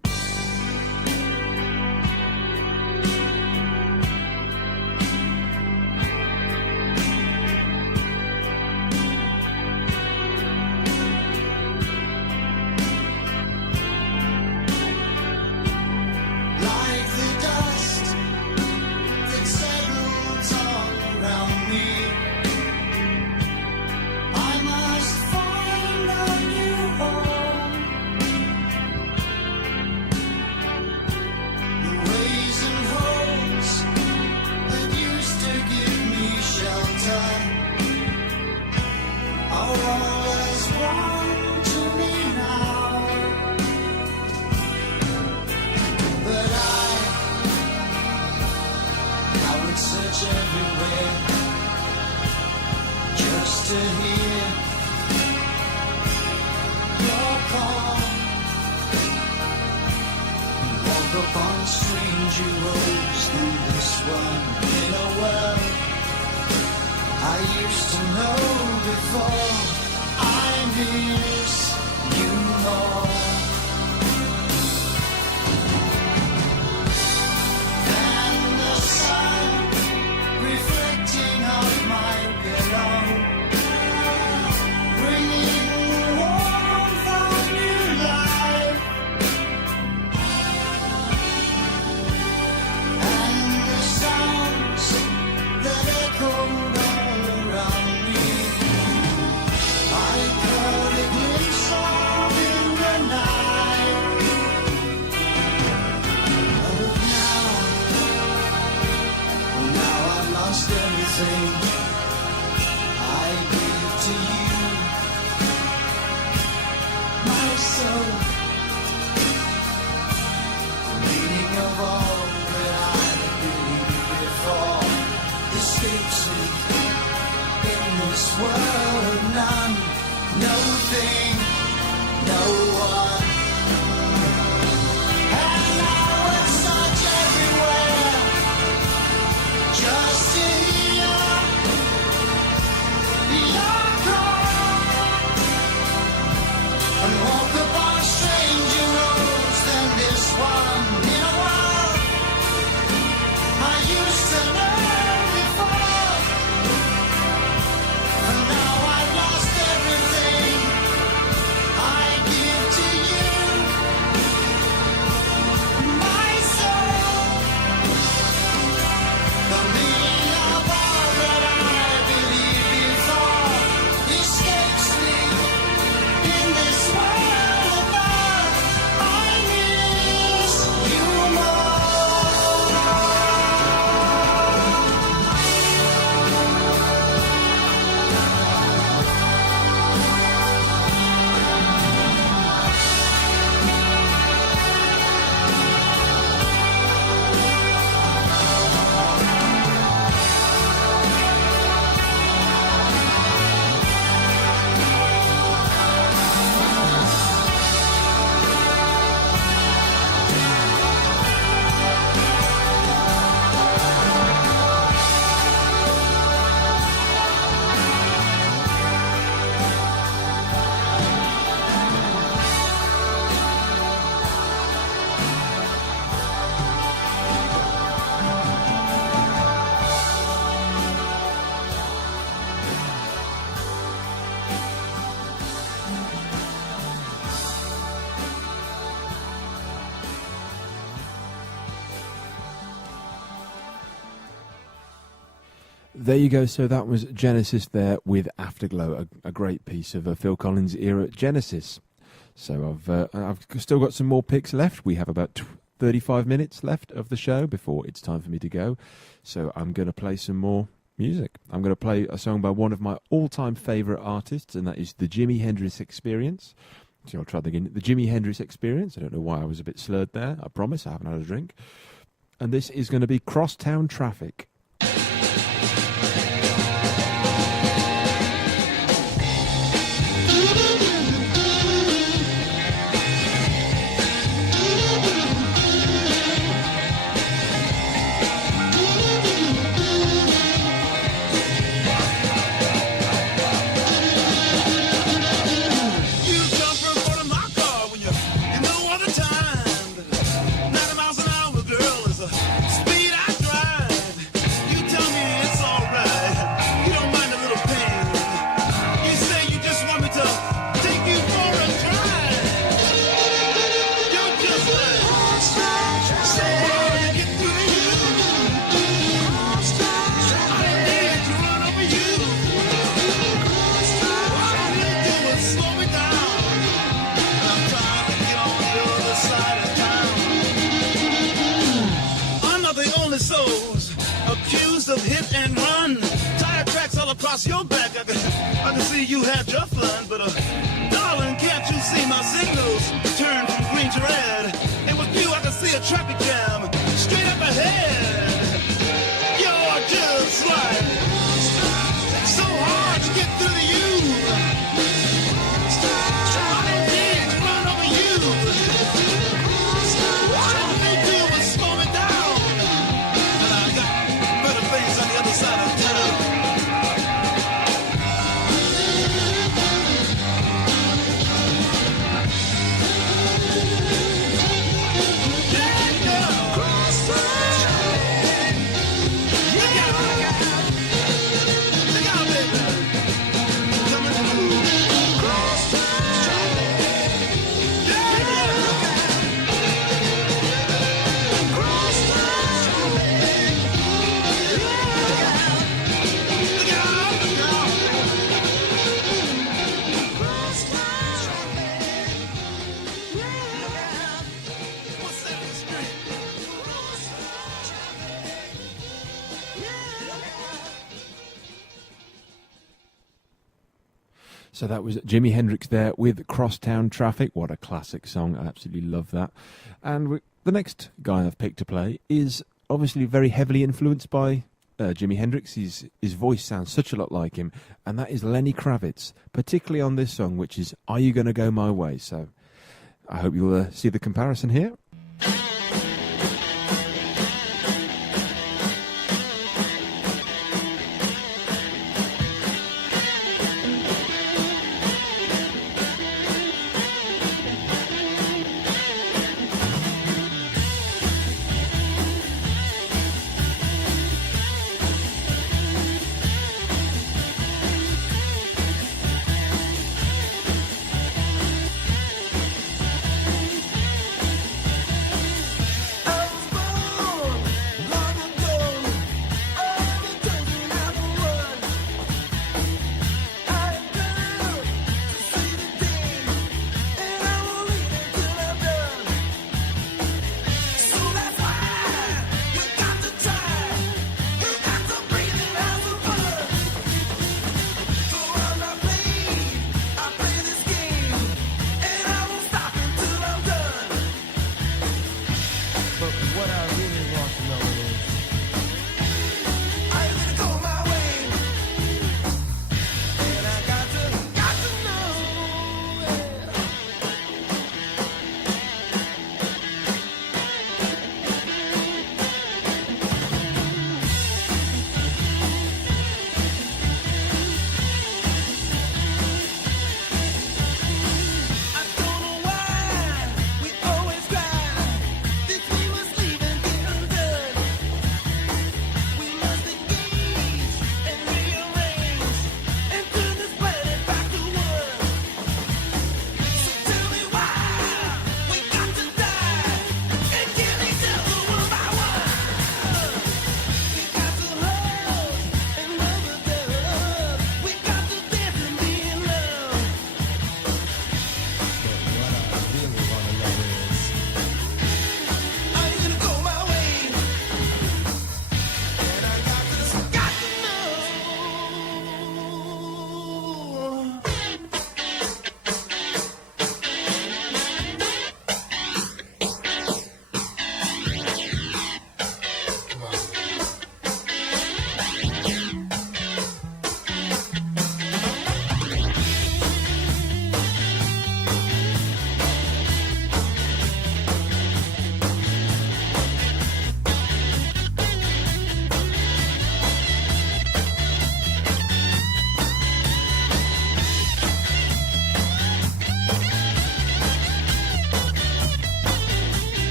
There you go. So that was Genesis there with Afterglow, a great piece of Phil Collins era Genesis. So I've still got some more picks left. We have about 35 minutes left of the show before it's time for me to go. So I'm going to play some more music. I'm going to play a song by one of my all-time favourite artists, and that is the Jimi Hendrix Experience. So I'll try that again. The Jimi Hendrix Experience. I don't know why I was a bit slurred there. I promise I haven't had a drink. And this is going to be Crosstown Traffic. Of hit and run, tire tracks all across your back. I can see you had your fun, but darling, can't you see my signals turn from green to red? And with you, I can see a traffic jam straight up ahead. You're just like so hard to get through to you. I didn't run over you. All you do was slow me down. And I got better things on the other side of town. So that was Jimi Hendrix there with Crosstown Traffic. What a classic song. I absolutely love that. And the next guy I've picked to play is obviously very heavily influenced by Jimi Hendrix. His voice sounds such a lot like him. And that is Lenny Kravitz, particularly on this song, which is Are You Gonna Go My Way? So I hope you'll see the comparison here.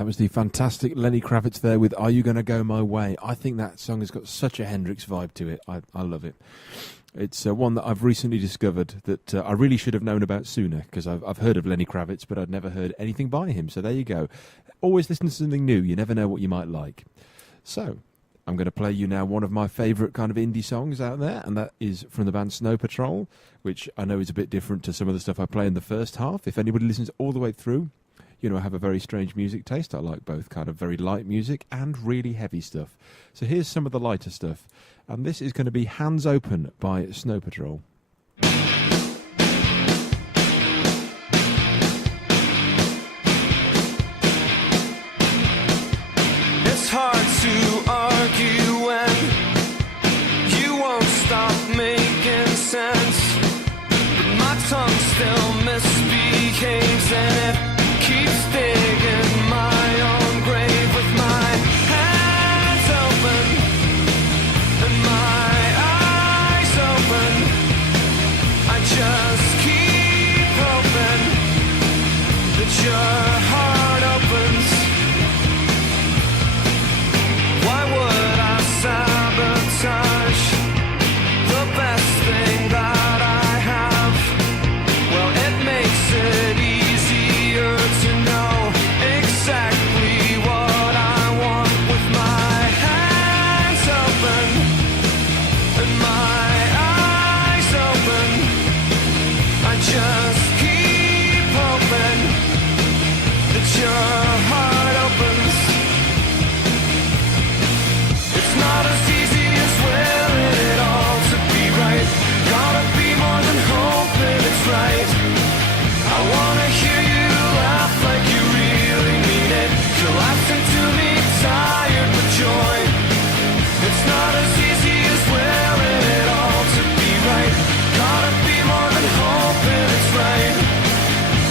That was the fantastic Lenny Kravitz there with Are You Gonna Go My Way? I think that song has got such a Hendrix vibe to it. I love it. It's one that I've recently discovered that I really should have known about sooner, because I've heard of Lenny Kravitz, but I'd never heard anything by him. So there you go. Always listen to something new. You never know what you might like. So I'm going to play you now one of my favourite kind of indie songs out there, and that is from the band Snow Patrol, which I know is a bit different to some of the stuff I play in the first half. If anybody listens all the way through, you know, I have a very strange music taste. I like both kind of very light music and really heavy stuff. So here's some of the lighter stuff. And this is going to be Hands Open by Snow Patrol. It's hard to argue when you won't stop making sense, but my tongue still misbehaves and it keeps digging my own grave with my hands open and my eyes open. I just keep hoping that your heart opens. Why would I sabotage the best thing that I have? Well, it makes it easier to know exactly what I want with my hands open and my eyes open. I just keep hoping that your heart opens. It's not as easy as willing it all to be right. Gotta be more than hoping it's right. I wanna hear you laugh like you really mean it, collapsing to me, tired with joy. It's not as easy as willing it all to be right. Gotta be more than hoping it's right.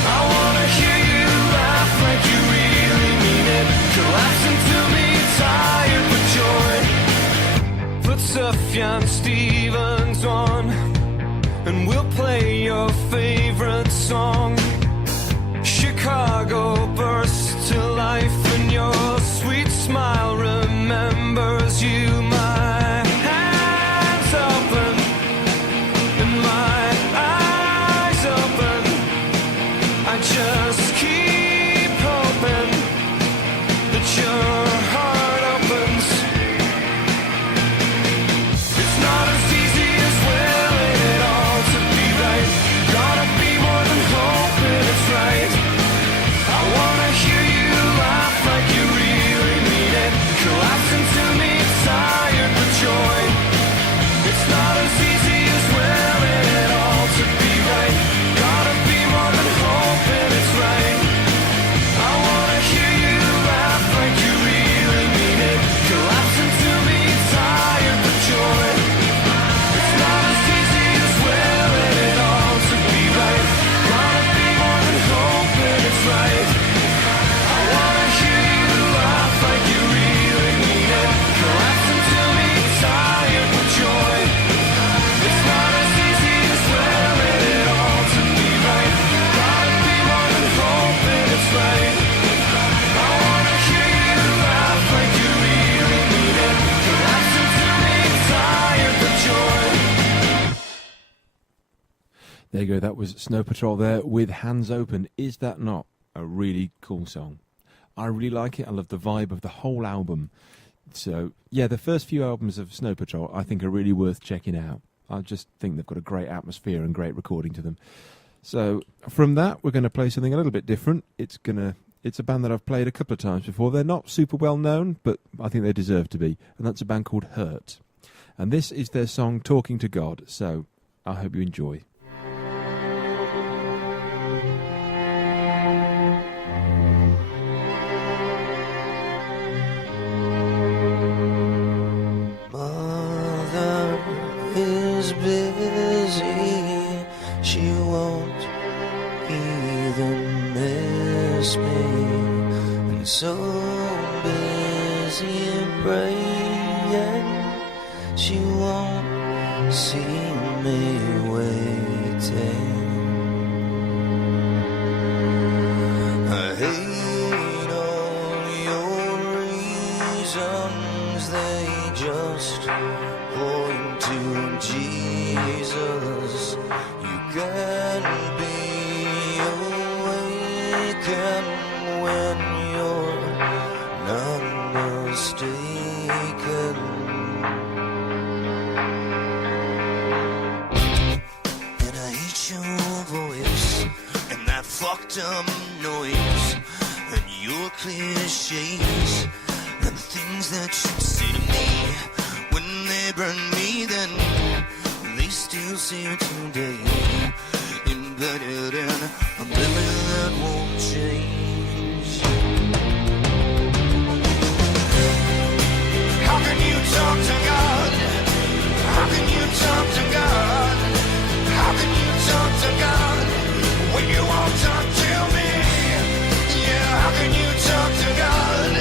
I wanna hear you laugh like you really mean it, collapsing to me, tired with joy. Put Sufjan Stevens on and we'll play your favorite song. Chicago bursts to life and your sweet smile remembers you. My hands open and my eyes open. I just keep hoping that your heart opens. It's not as easy as willing it all to be right. Gotta be more than hoping it's right. I wanna hear you laugh like you really mean it, collapsing to me, tired with joy. It's not as easy as willing it all to be right. Gotta be more than hoping it's right. I wanna hear you laugh like you really mean it, collapsing to me, tired with joy. It's not as easy as willing it all to be right. Gotta be more than hoping it's right. I wanna hear you laugh like you really mean it, collapsing to me, tired with joy. It's not as easy as willing it all to be right. Gotta be more than hoping it's right. I wanna hear you laugh like you really mean it, collapsing to me, tired with joy. There you go. That was Snow Patrol there with Hands Open. Is that not a really cool song? I really like it. I love the vibe of the whole album. So, yeah, the first few albums of Snow Patrol I think are really worth checking out. I just think they've got a great atmosphere and great recording to them. So, from that, we're going to play something a little bit different. It's a band that I've played a couple of times before. They're not super well known, but I think they deserve to be. And that's a band called Hurt. And this is their song, Talking to God. So, I hope you enjoy. Mother is busy, she won't even miss me, and so busy praying, she won't see me waiting. I hate all tongues, they just point to Jesus. You can be awakened when you're not mistaken. And I hate your voice and that fucked up noise and your cliches and the things that you say to me when they burn me. Then they still see it today, embedded in a memory that won't change. How can you talk to God? How can you talk to God? How can you talk to God when you won't talk to me? Yeah, how can you talk to God?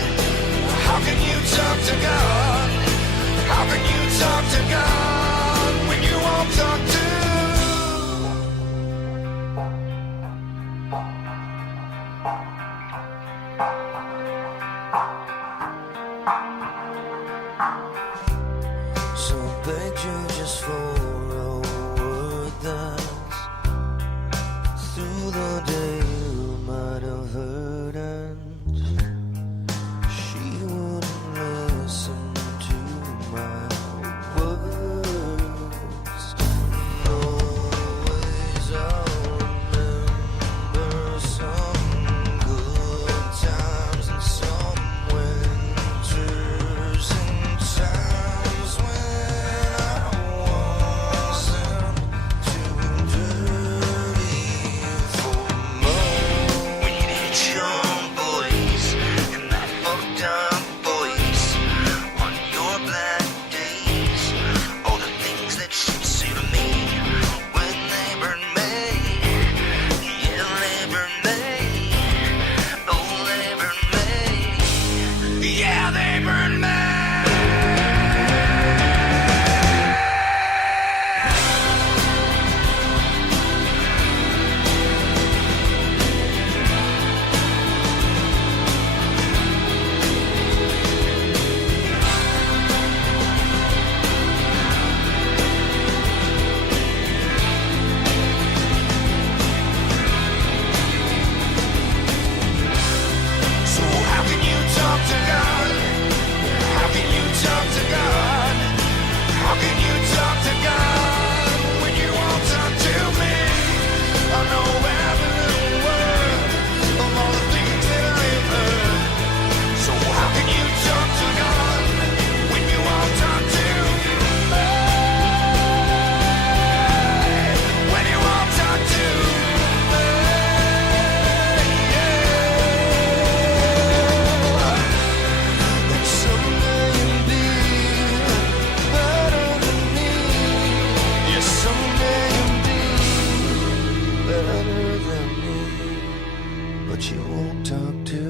How can you talk to God? How can you talk to God when you won't talk to? So begged you just for a word that's through the day you might have heard, and she wouldn't listen to my words. And always I'll remember some good times and some winters and times when I wasn't too dirty for more. When you hit your boys and that fucked up voice on your black days, all the things that you say to me when they burn me, yeah, they burn me, oh, they burn me, yeah, they burn me. So how can you talk to God? How can you talk to God? How can you talk to God when you won't talk to me? I know every little word of all the things that I've heard. So how can you talk to God when you won't talk to me? When you won't talk to me? And someday you'll be better than me. Yes, someday you'll be better than me. But you won't talk to.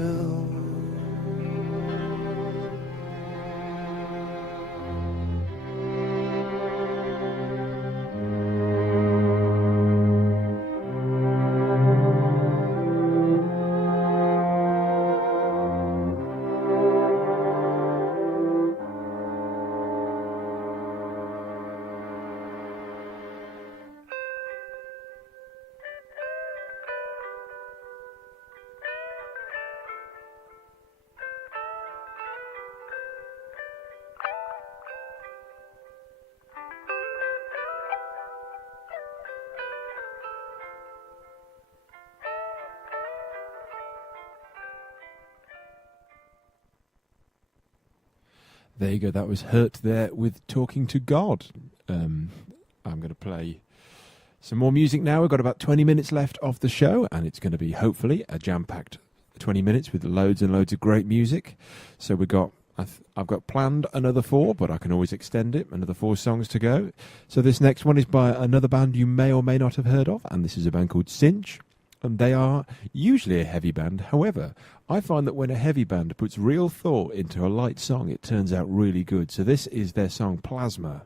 There you go. That was Hurt there with Talking to God. I'm going to play some more music now. We've got about 20 minutes left of the show, and it's going to be hopefully a jam-packed 20 minutes with loads and loads of great music. So I've got planned another 4, but I can always extend it. Another 4 songs to go. So this next one is by another band you may or may not have heard of, and this is a band called Cinch. And they are usually a heavy band. However, I find that when a heavy band puts real thought into a light song, it turns out really good. So this is their song Plasma.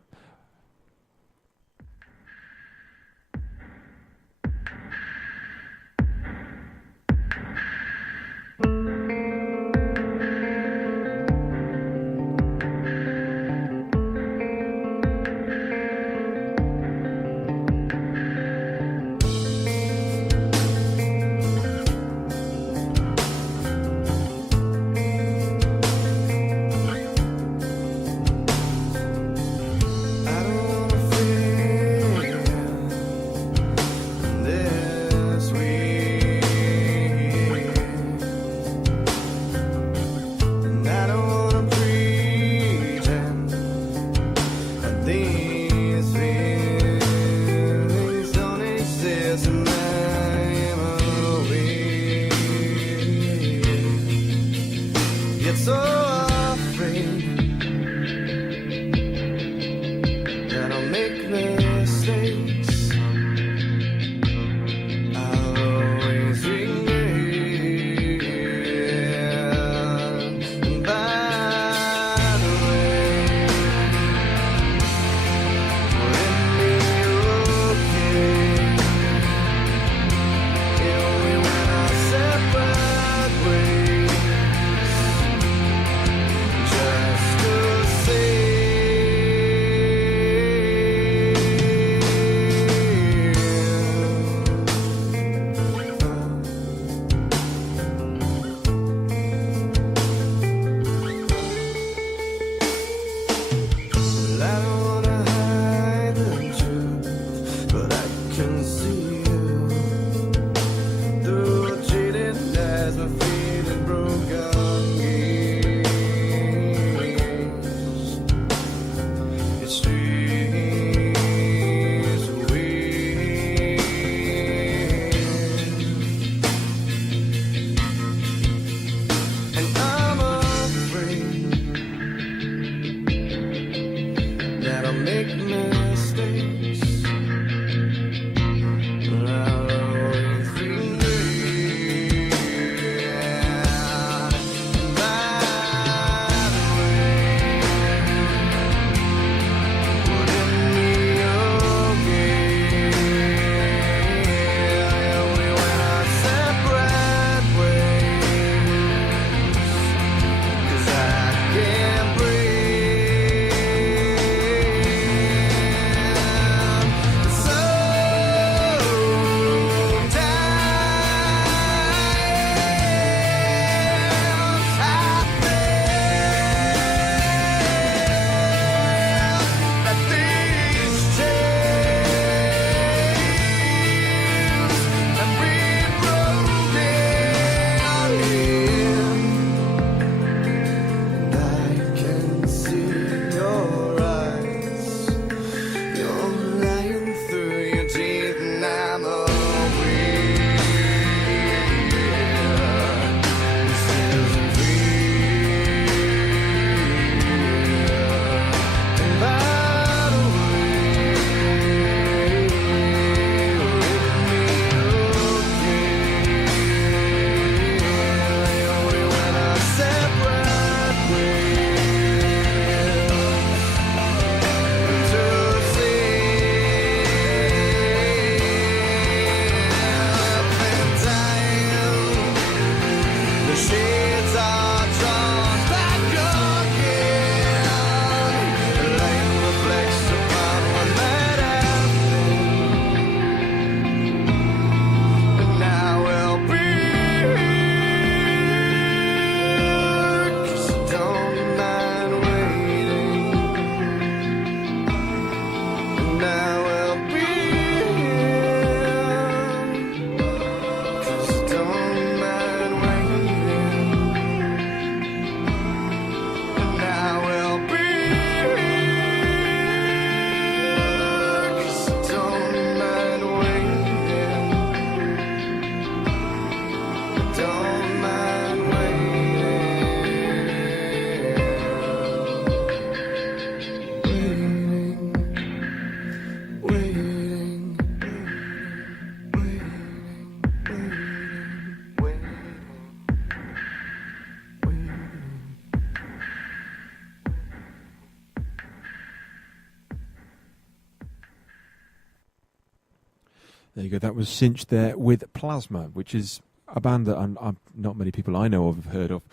There you go. That was Cinch there with Plasma, which is a band that I'm not many people I know of have heard of,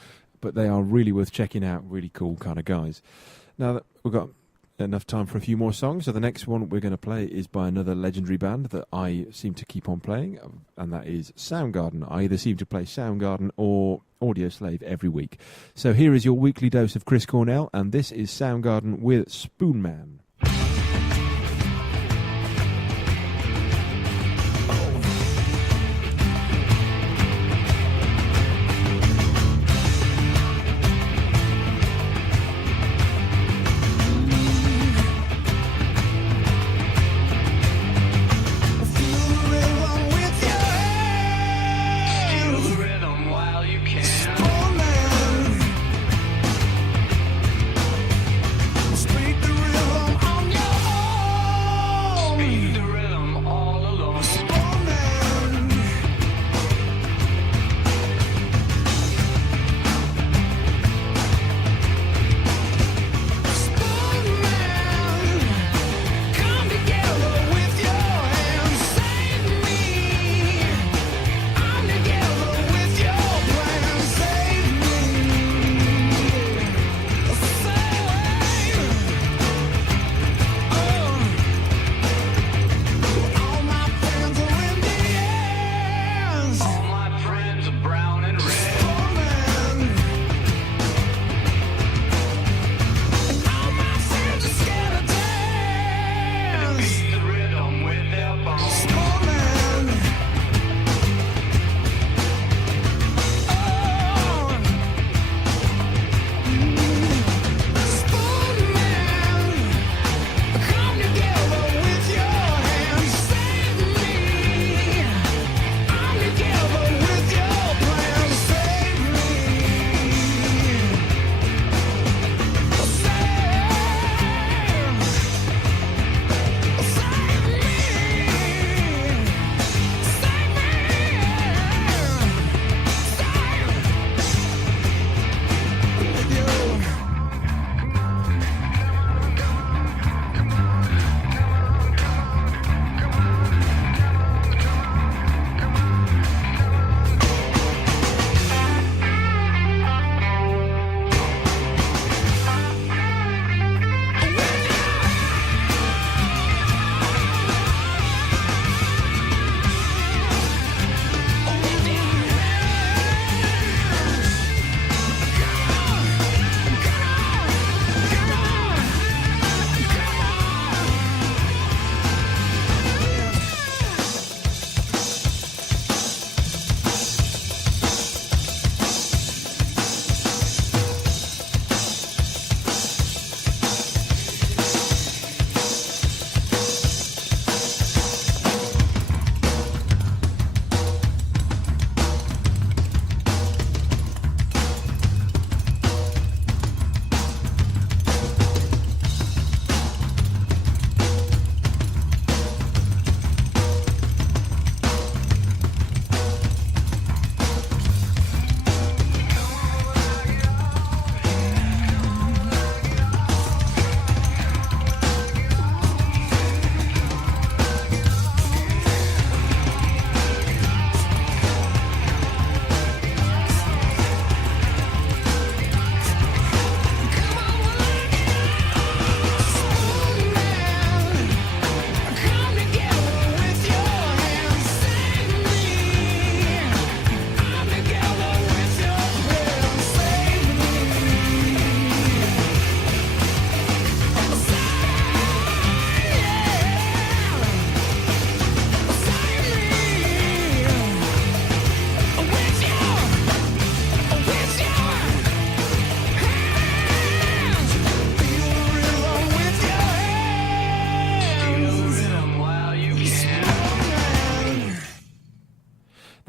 but they are really worth checking out. Really cool kind of guys. Now that we've got enough time for a few more songs, so the next one we're going to play is by another legendary band that I seem to keep on playing, and that is Soundgarden. I either seem to play Soundgarden or Audioslave every week. So here is your weekly dose of Chris Cornell, and this is Soundgarden with Spoonman. Speak the rhythm on your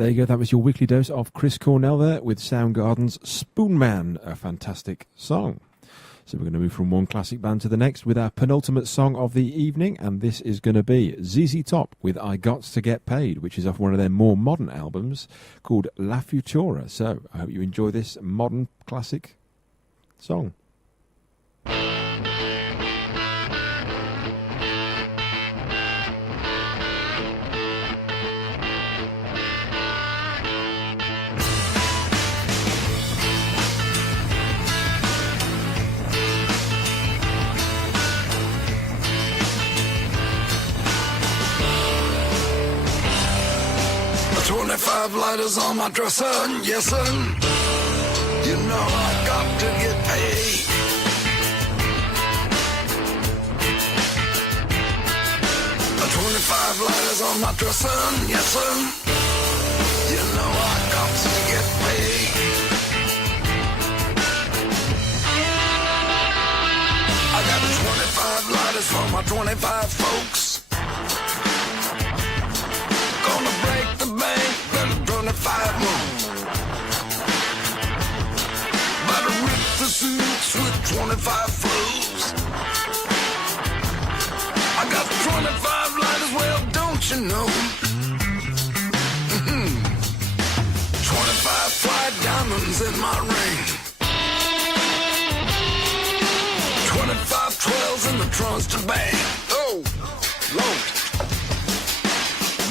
There you go, that was your weekly dose of Chris Cornell there with Soundgarden's Spoonman, a fantastic song. So we're going to move from one classic band to the next with our penultimate song of the evening, and this is going to be ZZ Top with I Gots to Get Paid, which is off one of their more modern albums called La Futura. So I hope you enjoy this modern classic song. 25 lighters on my dresser, yes sir. You know I got to get paid. A 25 lighters on my dresser, yes sir. You know I got to get paid. I got 25 lighters for my 25 folks. Gonna break the bank, better 25 more. Better rip the suits with 25 flows. I got 25 lighters, well, don't you know? 25 fly diamonds in my ring. 25 12s in the trunks to bang. Oh, Lord.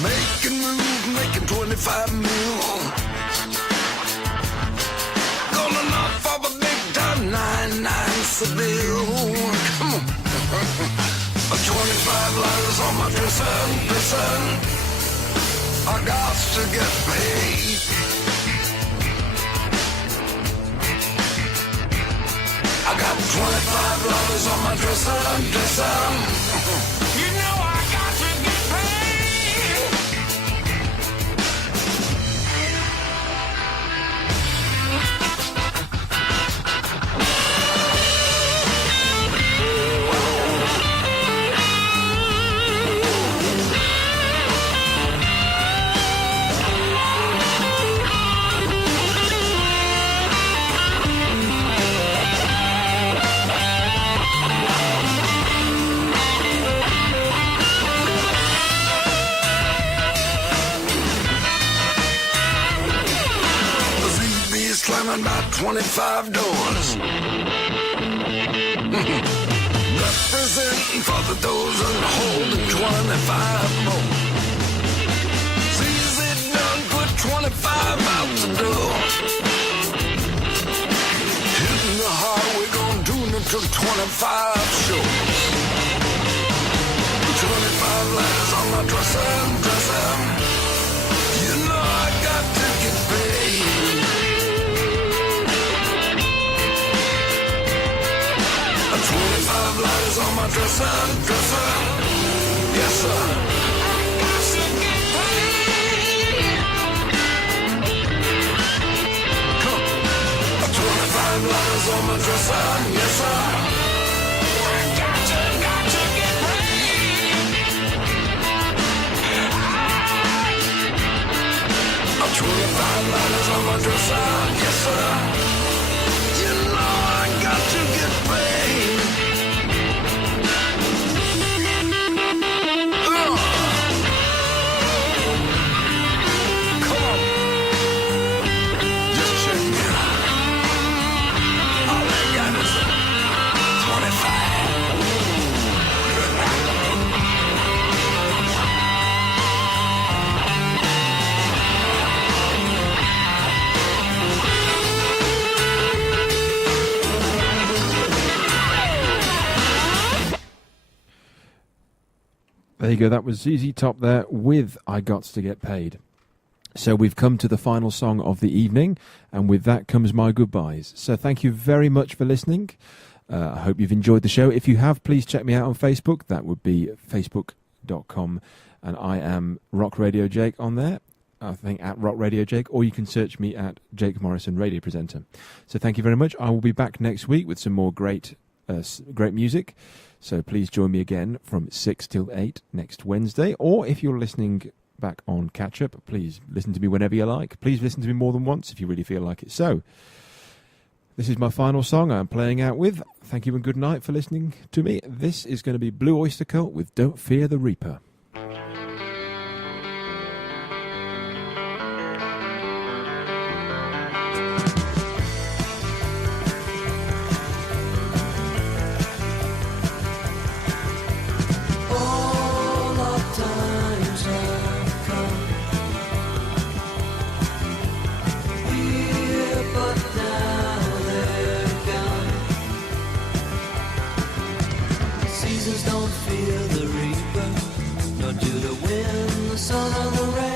Making moves, making 25 mil. Gonna knock off a big time 99 Seville. Come on. 25 lighters on my dresser. I got to get paid. I got 25 lighters on my dresser. You know I got to get paid. Slamming about 25 doors. Representing for the dozen holding 25 more. Sees it done, put 25 out the door. Hitting the highway, gonna do it to 25 shows. 25 letters on my dresser. You know I got to get paid. 25 lighters on my dresser. Yes, sir. I got to get paid. Come on. 25 lighters on my dresser. Yes, sir. I got to get paid. 25 lighters on my dresser. Yes, sir. You know I got to get paid. There you go, that was ZZ Top there with I Got to Get Paid. So we've come to the final song of the evening, and with that comes my goodbyes. So thank you very much for listening. I hope you've enjoyed the show. If you have, please check me out on Facebook. That would be facebook.com, and I am Rock Radio Jake on there. I think at Rock Radio Jake, or you can search me at Jake Morrison Radio Presenter. So thank you very much. I will be back next week with some more great music. So please join me again from 6 till 8 next Wednesday. Or if you're listening back on catch-up, please listen to me whenever you like. Please listen to me more than once if you really feel like it. So this is my final song I'm playing out with. Thank you and good night for listening to me. This is going to be Blue Oyster Cult with Don't Fear the Reaper. Seasons don't fear the reaper, nor do the wind, the sun, or the rain.